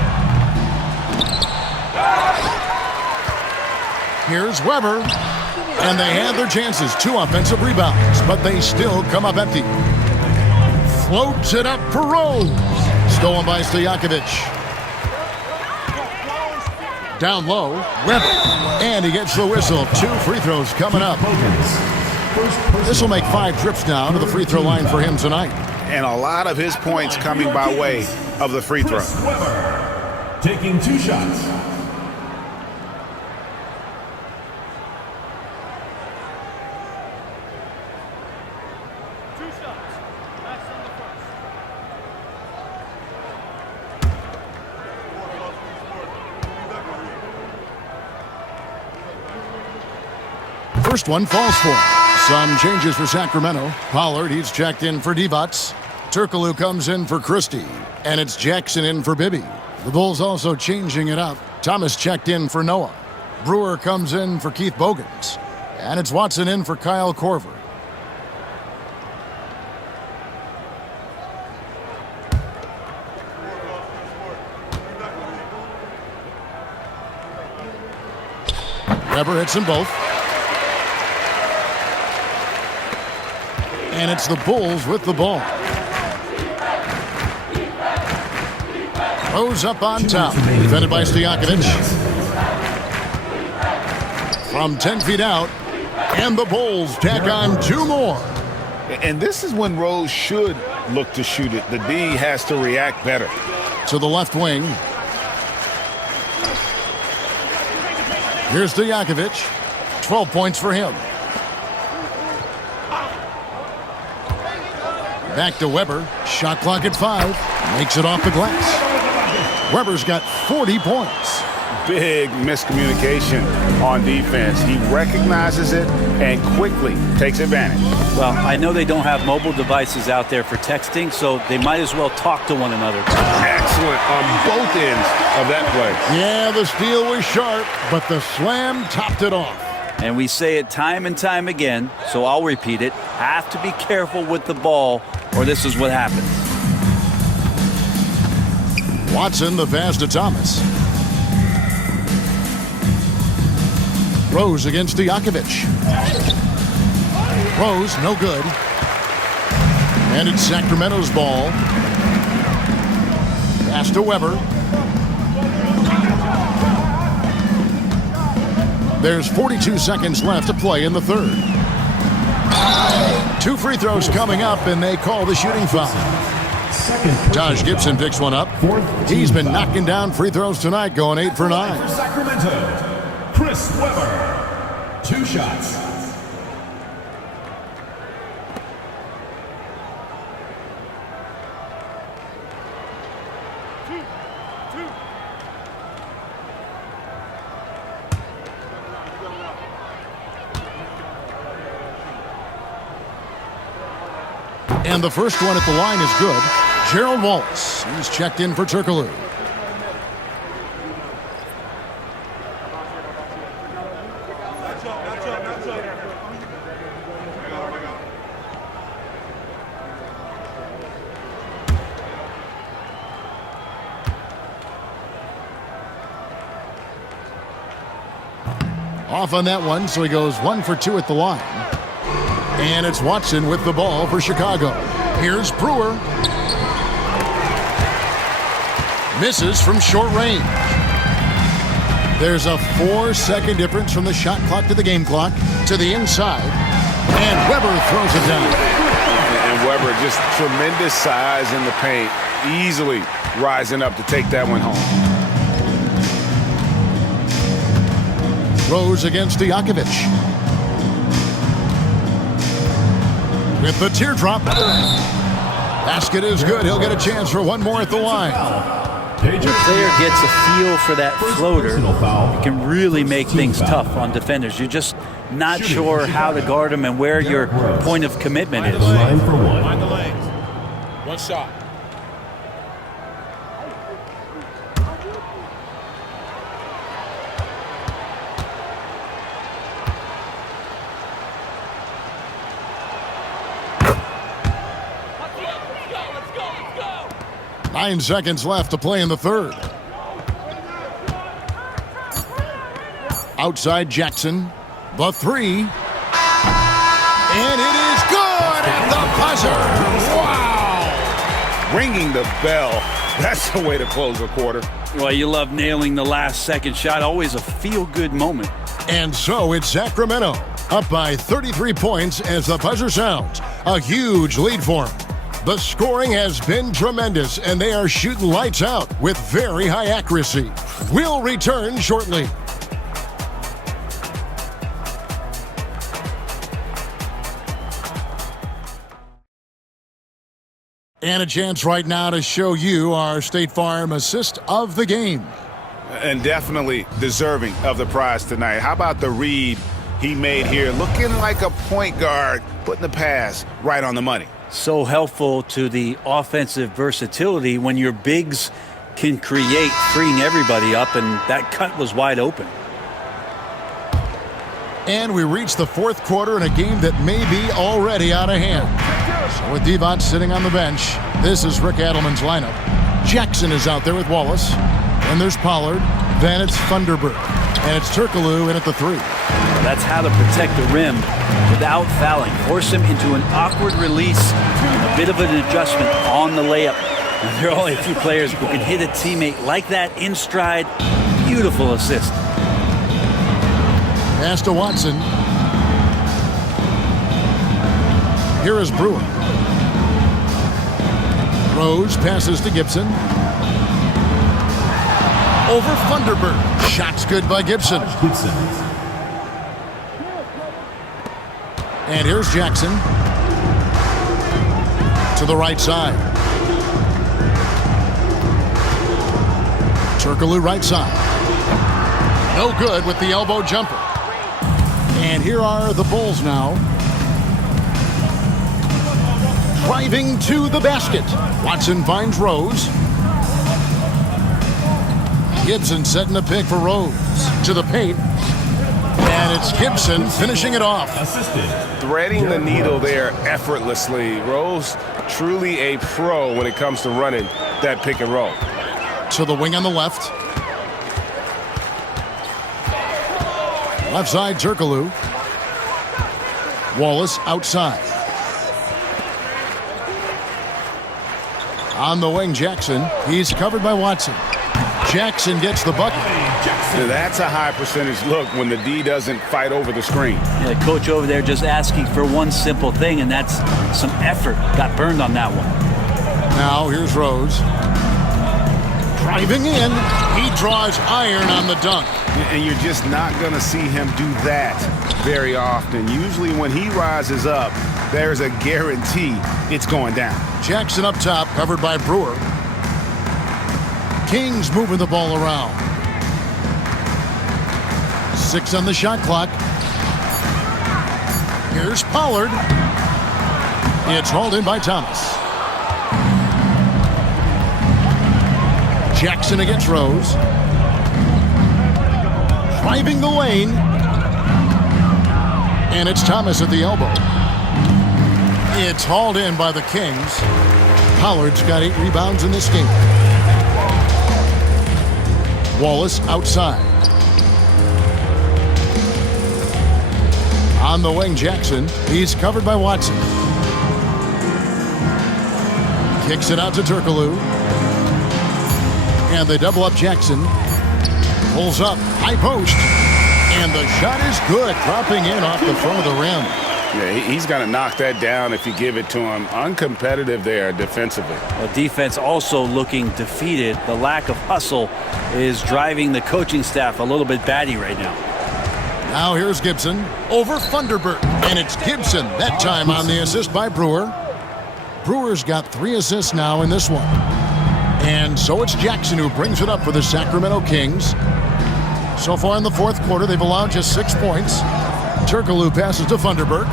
Here's Weber. And they had their chances. 2 offensive rebounds, but they still come up empty. Floats it up for Rose. Stolen by Stojakovic. Down low, Weber. And he gets the whistle. 2 free throws coming up. This will make 5 trips now to the free throw line for him tonight. And a lot of his points coming by way of the free throw. Weber taking 2 shots. First one falls for him. Some changes for Sacramento. Pollard, he's checked in for Divac. Turkoglu comes in for Christie. And it's Jackson in for Bibby. The Bulls also changing it up. Thomas checked in for Noah. Brewer comes in for Keith Bogans. And it's Watson in for Kyle Korver. Weber hits them both. And it's the Bulls with the ball. Rose up on top. Defended by Stojakovic. From 10 feet out. And the Bulls tack on 2 more. And this is when Rose should look to shoot it. The D has to react better. To the left wing. Here's Stojakovic. 12 points for him. Back to Weber. Shot clock at 5. Makes it off the glass. Weber's got 40 points. Big miscommunication on defense. He recognizes it and quickly takes advantage. Well, I know they don't have mobile devices out there for texting, so they might as well talk to one another. Excellent on both ends of that play. Yeah, the steal was sharp, but the slam topped it off. And we say it time and time again, so I'll repeat it. Have to be careful with the ball, or this is what happens. Watson, the pass to Thomas. Rose against Stojakovic. Rose, no good. And it's Sacramento's ball. Pass to Weber. There's 42 seconds left to play in the third. 2 free throws coming up, and they call the shooting foul. Taj Gibson picks one up. He's been knocking down free throws tonight, going 8 for 9. For Sacramento, Chris Weber, 2 shots. And the first one at the line is good. Gerald Wallace. He's checked in for Turkoglu. Off on that one, so he goes 1 for 2 at the line. And it's Watson with the ball for Chicago. Here's Brewer. Misses from short range. There's a 4-second difference from the shot clock to the game clock to the inside. And Weber throws it down. And Weber, just tremendous size in the paint. Easily rising up to take that one home. Rose against Stojakovic. With the teardrop. Basket is good. He'll get a chance for one more at the line. When the player gets a feel for that floater, it can really make things tough on defenders. You're just not sure how to guard them and where your point of commitment is. Mind the lanes. One shot. Let's go. 9 seconds left to play in the third. Outside Jackson. The three. And it is good at the buzzer. Wow. Ringing the bell. That's the way to close a quarter. Well, you love nailing the last second shot. Always a feel-good moment. And so it's Sacramento up by 33 points as the buzzer sounds. A huge lead for them. The scoring has been tremendous, and they are shooting lights out with very high accuracy. We'll return shortly. And a chance right now to show you our State Farm assist of the game. And definitely deserving of the prize tonight. How about the read he made here? Looking like a point guard, putting the pass right on the money. So helpful to the offensive versatility when your bigs can create, freeing everybody up, and that cut was wide open. And we reach the fourth quarter in a game that may be already out of hand. So with Devon sitting on the bench, this is Rick Adelman's lineup. Jackson is out there with Wallace. And there's Pollard. Then it's Thunderbird. And it's Turkoglu in at the three. That's how to protect the rim without fouling. Force him into an awkward release and a bit of an adjustment on the layup. And there are only a few players who can hit a teammate like that in stride. Beautiful assist. Pass to Watson. Here is Brewer. Rose passes to Gibson. Over Thunderbird. Shot's good by Gibson. And here's Jackson. To the right side. Turkoglu right side. No good with the elbow jumper. And here are the Bulls now. Driving to the basket. Watson finds Rose. Gibson setting the pick for Rose. To the paint. And it's Gibson finishing it off. Threading the needle there effortlessly. Rose, truly a pro when it comes to running that pick and roll. To the wing on the left. Left side, Turkoglu. Wallace outside. On the wing, Jackson. He's covered by Watson. Jackson gets the bucket. That's a high percentage look when the D doesn't fight over the screen. Yeah, the coach over there just asking for one simple thing, and that's some effort. Got burned on that one. Now here's Rose. Driving in. He draws iron on the dunk. And you're just not going to see him do that very often. Usually when he rises up, there's a guarantee it's going down. Jackson up top, covered by Brewer. Kings moving the ball around. 6 on the shot clock. Here's Pollard. It's hauled in by Thomas. Jackson against Rose. Driving the lane. And it's Thomas at the elbow. It's hauled in by the Kings. Pollard's got 8 rebounds in this game. Wallace outside. On the wing, Jackson. He's covered by Watson. Kicks it out to Turkoglu. And they double up Jackson. Pulls up, high post. And the shot is good, dropping in off the front of the rim. Yeah, he's going to knock that down if you give it to him. Uncompetitive there defensively. Well, defense also looking defeated. The lack of hustle is driving the coaching staff a little bit batty right now. Now here's Gibson over Thunderbird. And it's Gibson, that time on the assist by Brewer. Brewer's got 3 assists now in this one. And so it's Jackson who brings it up for the Sacramento Kings. So far in the fourth quarter, they've allowed just 6 points. Turkoglu passes to Thunderbird.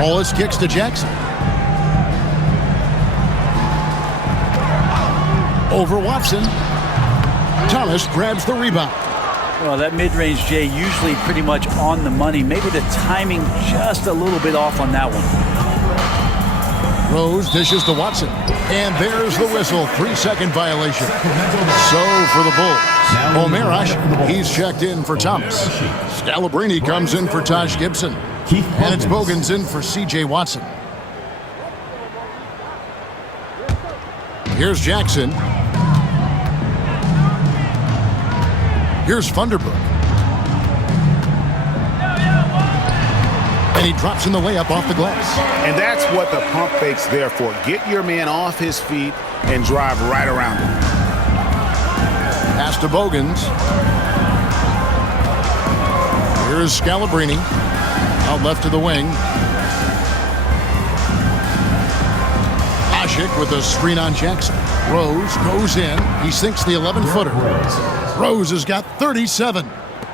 Wallace kicks to Jackson. Over Watson. Thomas grabs the rebound. Well, that mid-range, Jay, usually pretty much on the money. Maybe the timing just a little bit off on that one. Rose dishes to Watson. And there's the whistle. 3-second violation. So for the Bulls. Omerash, he's checked in for Thomas. Scalabrini comes in for Taj Gibson. And it's Bogans in for C.J. Watson. Here's Jackson. Here's Thunderbird. And he drops in the layup off the glass. And that's what the pump fake's there for. Get your man off his feet and drive right around him. Pass to Bogans. Here's Scalabrini. Out left to the wing. Ashik with a screen on Jackson. Rose goes in. He sinks the 11-footer. Rose has got 37.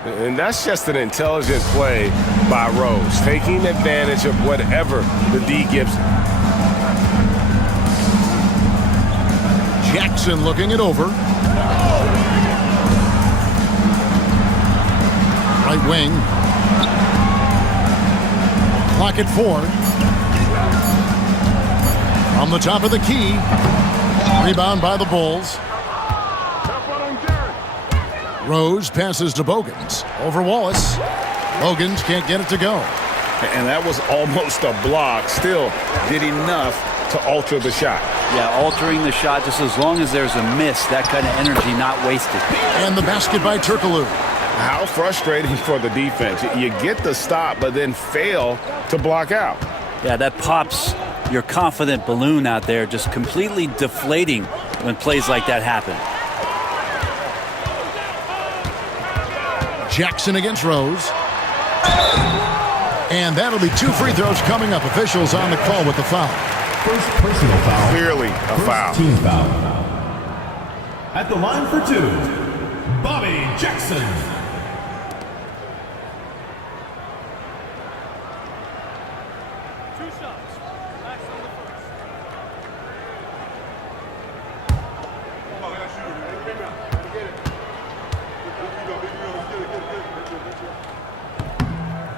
And that's just an intelligent play by Rose, taking advantage of whatever the D gives him. Jackson looking it over. Right wing. Clock at 4. On the top of the key. Rebound by the Bulls. Rose passes to Bogans. Over Wallace. Bogans can't get it to go. And that was almost a block. Still did enough to alter the shot. Yeah, altering the shot just as long as there's a miss. That kind of energy not wasted. And the basket by Turkoglu. How frustrating for the defense. You get the stop, but then fail to block out. Yeah, that pops your confident balloon out there, just completely deflating when plays like that happen. Jackson against Rose. And that'll be 2 free throws coming up. Officials on the call with the foul. First personal foul. Clearly a foul. Team foul. At the line for 2, Bobby Jackson.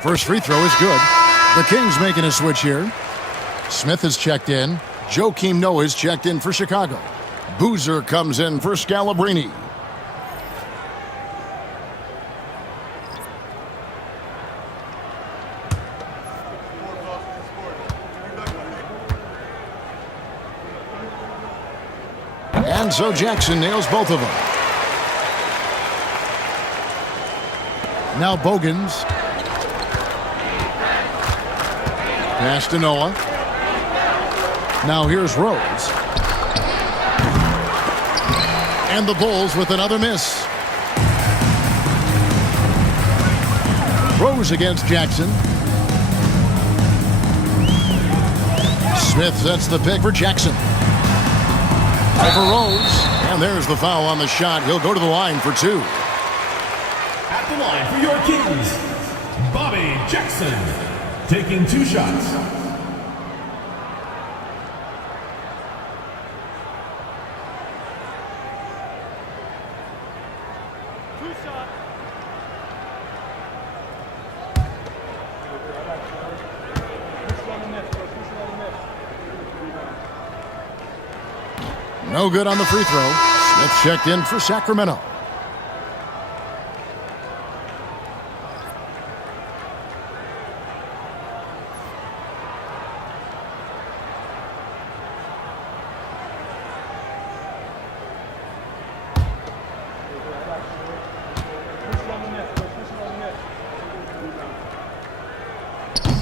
First free throw is good. The Kings making a switch here. Smith is checked in. Joakim Noah is checked in for Chicago. Boozer comes in for Scalabrini. And so Jackson nails both of them. Now Bogans. Pass to Noah. Now here's Rose. And the Bulls with another miss. Rose against Jackson. Smith sets the pick for Jackson. Over Rose. And there's the foul on the shot. He'll go to the line for 2. At the line for your Kings, Bobby Jackson. Taking 2 shots. No good on the free throw. Smith checked in for Sacramento.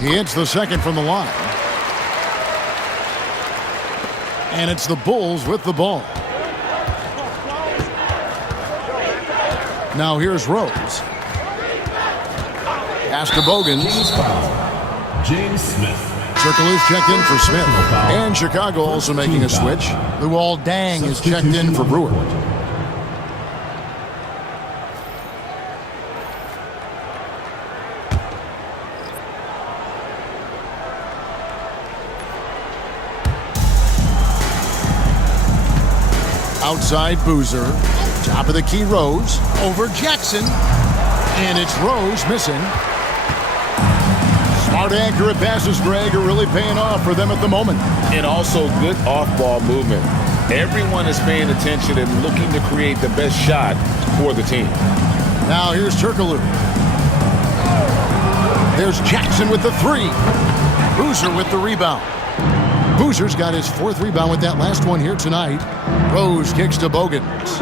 He hits the second from the line. And it's the Bulls with the ball. Now here's Rose. Pass to Bogans. James Smith. Circle is checked in for Smith. And Chicago also making a switch. Luol Deng is checked in for Brewer. Outside Boozer. Top of the key, Rose. Over Jackson. And it's Rose missing. Smart, accurate passes, Greg, are really paying off for them at the moment. And also good off-ball movement. Everyone is paying attention and looking to create the best shot for the team. Now here's Turkoglu. There's Jackson with the three. Boozer with the rebound. Boozer's got his fourth rebound with that last one here tonight. Rose kicks to Bogans.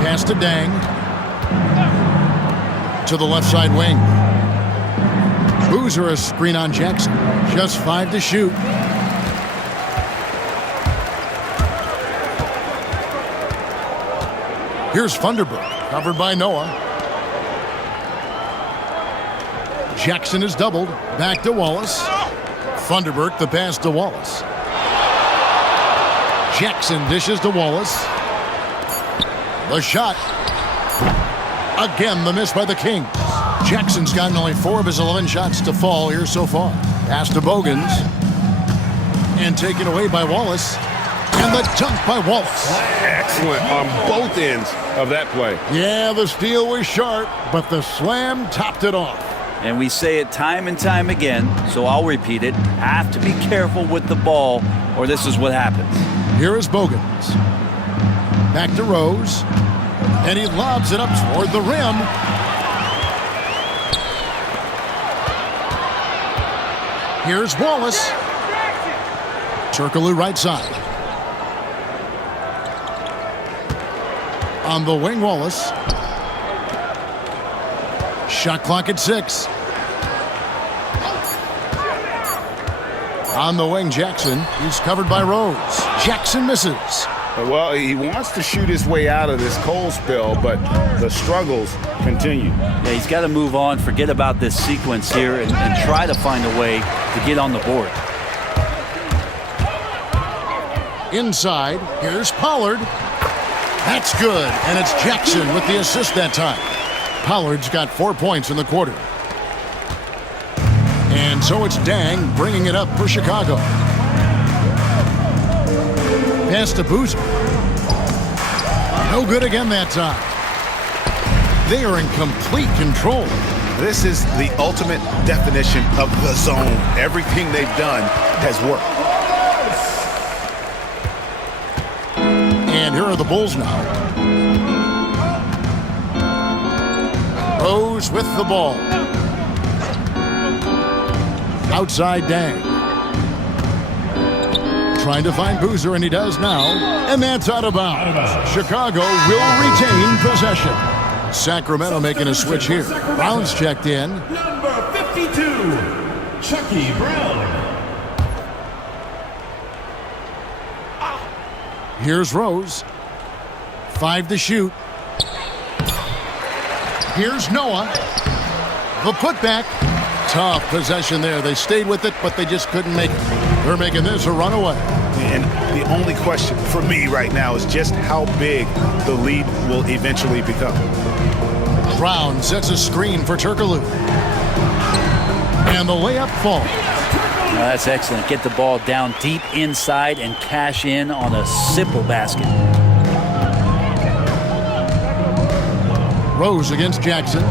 Pass to Deng. To the left side wing. Boozer a screen on Jackson. Just 5 to shoot. Here's Funderburk, covered by Noah. Jackson is doubled. Back to Wallace. Funderburk, the pass to Wallace. Jackson dishes to Wallace. The shot. Again, the miss by the Kings. Jackson's gotten only 4 of his 11 shots to fall here so far. Pass to Bogans. And taken away by Wallace. And the dunk by Wallace. Excellent on both ends of that play. Yeah, the steal was sharp, but the slam topped it off. And we say it time and time again, so I'll repeat it. Have to be careful with the ball, or this is what happens. Here is Bogans. Back to Rose. And he lobs it up toward the rim. Here's Wallace. Turkoglu right side. On the wing, Wallace. Shot clock at 6. On the wing, Jackson. He's covered by Rose. Jackson misses. Well, he wants to shoot his way out of this cold spell, but the struggles continue. Yeah, he's got to move on, forget about this sequence here, and try to find a way to get on the board. Inside, here's Pollard. That's good, and it's Jackson with the assist that time. Pollard's got 4 points in the quarter. And so it's Deng bringing it up for Chicago. Pass to Boozer. No good again that time. They are in complete control. This is the ultimate definition of the zone. Everything they've done has worked. And here are the Bulls now. Rose with the ball. Outside Deng. Trying to find Boozer, and he does now. And that's out of bounds. Chicago will retain possession. Sacramento making a switch here. Brown's checked in. Number 52, Chucky Brown. Here's Rose. 5 to shoot. Here's Noah. The putback. Tough possession there. They stayed with it, but they just couldn't make it. They're making this a runaway. And the only question for me right now is just how big the lead will eventually become. Brown sets a screen for Turkoglu. And the layup falls. Now that's excellent. Get the ball down deep inside and cash in on a simple basket. Rose against Jackson.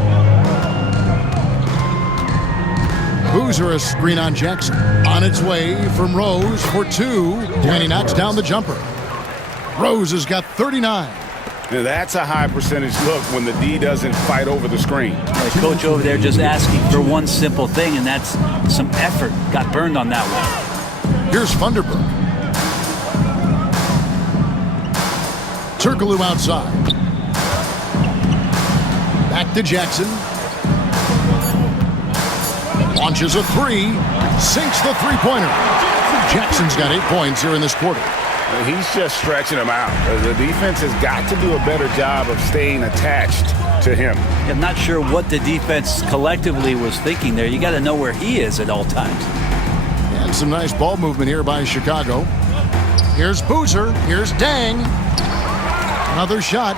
Boozer a screen on Jackson. On its way from Rose for 2. And he knocks down the jumper. Rose has got 39. Now that's a high percentage look when the D doesn't fight over the screen. The coach over there just asking for one simple thing, and that's some effort. Got burned on that one. Here's Funderburk. Turkoglu outside. Back to Jackson. Launches a three. Sinks the three-pointer. Jackson's got 8 points here in this quarter. He's just stretching him out. The defense has got to do a better job of staying attached to him. I'm not sure what the defense collectively was thinking there. You got to know where he is at all times. And some nice ball movement here by Chicago. Here's Boozer. Here's Dang. Another shot.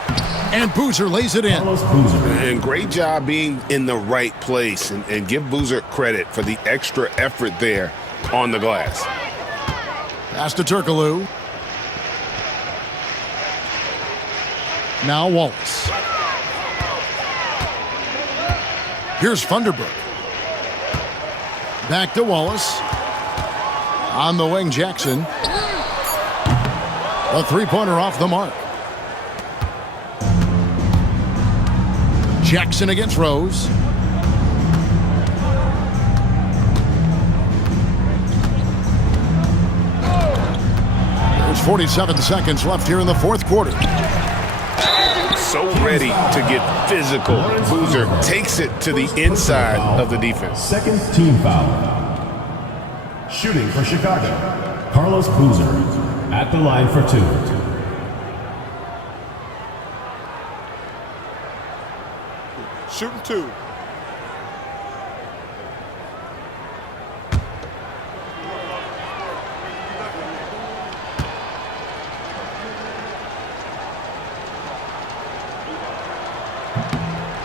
And Boozer lays it in. And great job being in the right place. And give Boozer credit for the extra effort there on the glass. Pass to Turkoglu. Now Wallace. Here's Funderburg. Back to Wallace. On the wing, Jackson. A three-pointer off the mark. Jackson against Rose. There's 47 seconds left here in the fourth quarter. So ready to get physical. Boozer takes it to the inside of the defense. Second team foul. Shooting for Chicago, Carlos Boozer at the line for 2. Shooting 2.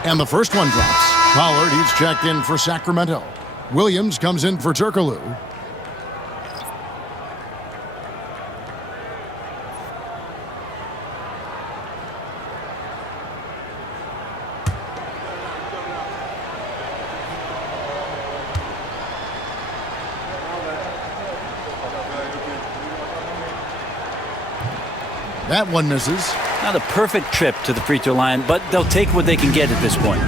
And the first one drops. Pollard, he's checked in for Sacramento. Williams comes in for Turkoglu. That one misses. Not a perfect trip to the free throw line, but they'll take what they can get at this point.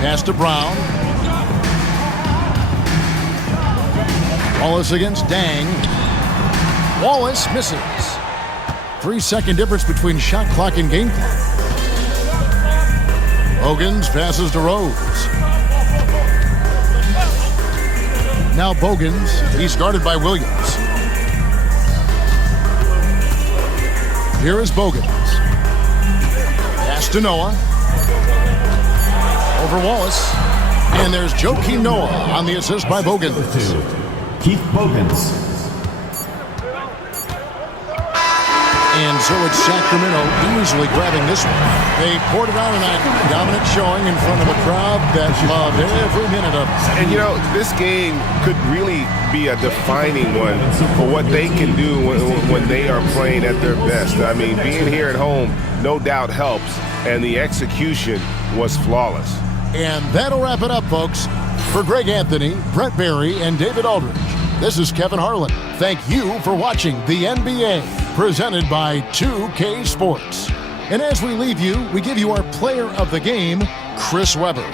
Pass to Brown. Wallace against Dang. Wallace misses. 3-second difference between shot clock and game clock. Bogans passes to Rose. Now Bogans. He's guarded by Williams. Here is Bogans. Pass to Noah. Over Wallace. And there's Joakim Noah on the assist by Bogans. Keith Bogans. And so it's Sacramento easily grabbing this one. They poured it on tonight. Dominant showing in front of a crowd that loved every minute of it. And, you know, this game could really be a defining one for what they can do when they are playing at their best. I mean, being here at home no doubt helps, and the execution was flawless. And that'll wrap it up, folks. For Greg Anthony, Brett Barry, and David Aldridge, this is Kevin Harlan. Thank you for watching the NBA, presented by 2K Sports. And as we leave you, we give you our player of the game, Chris Webber.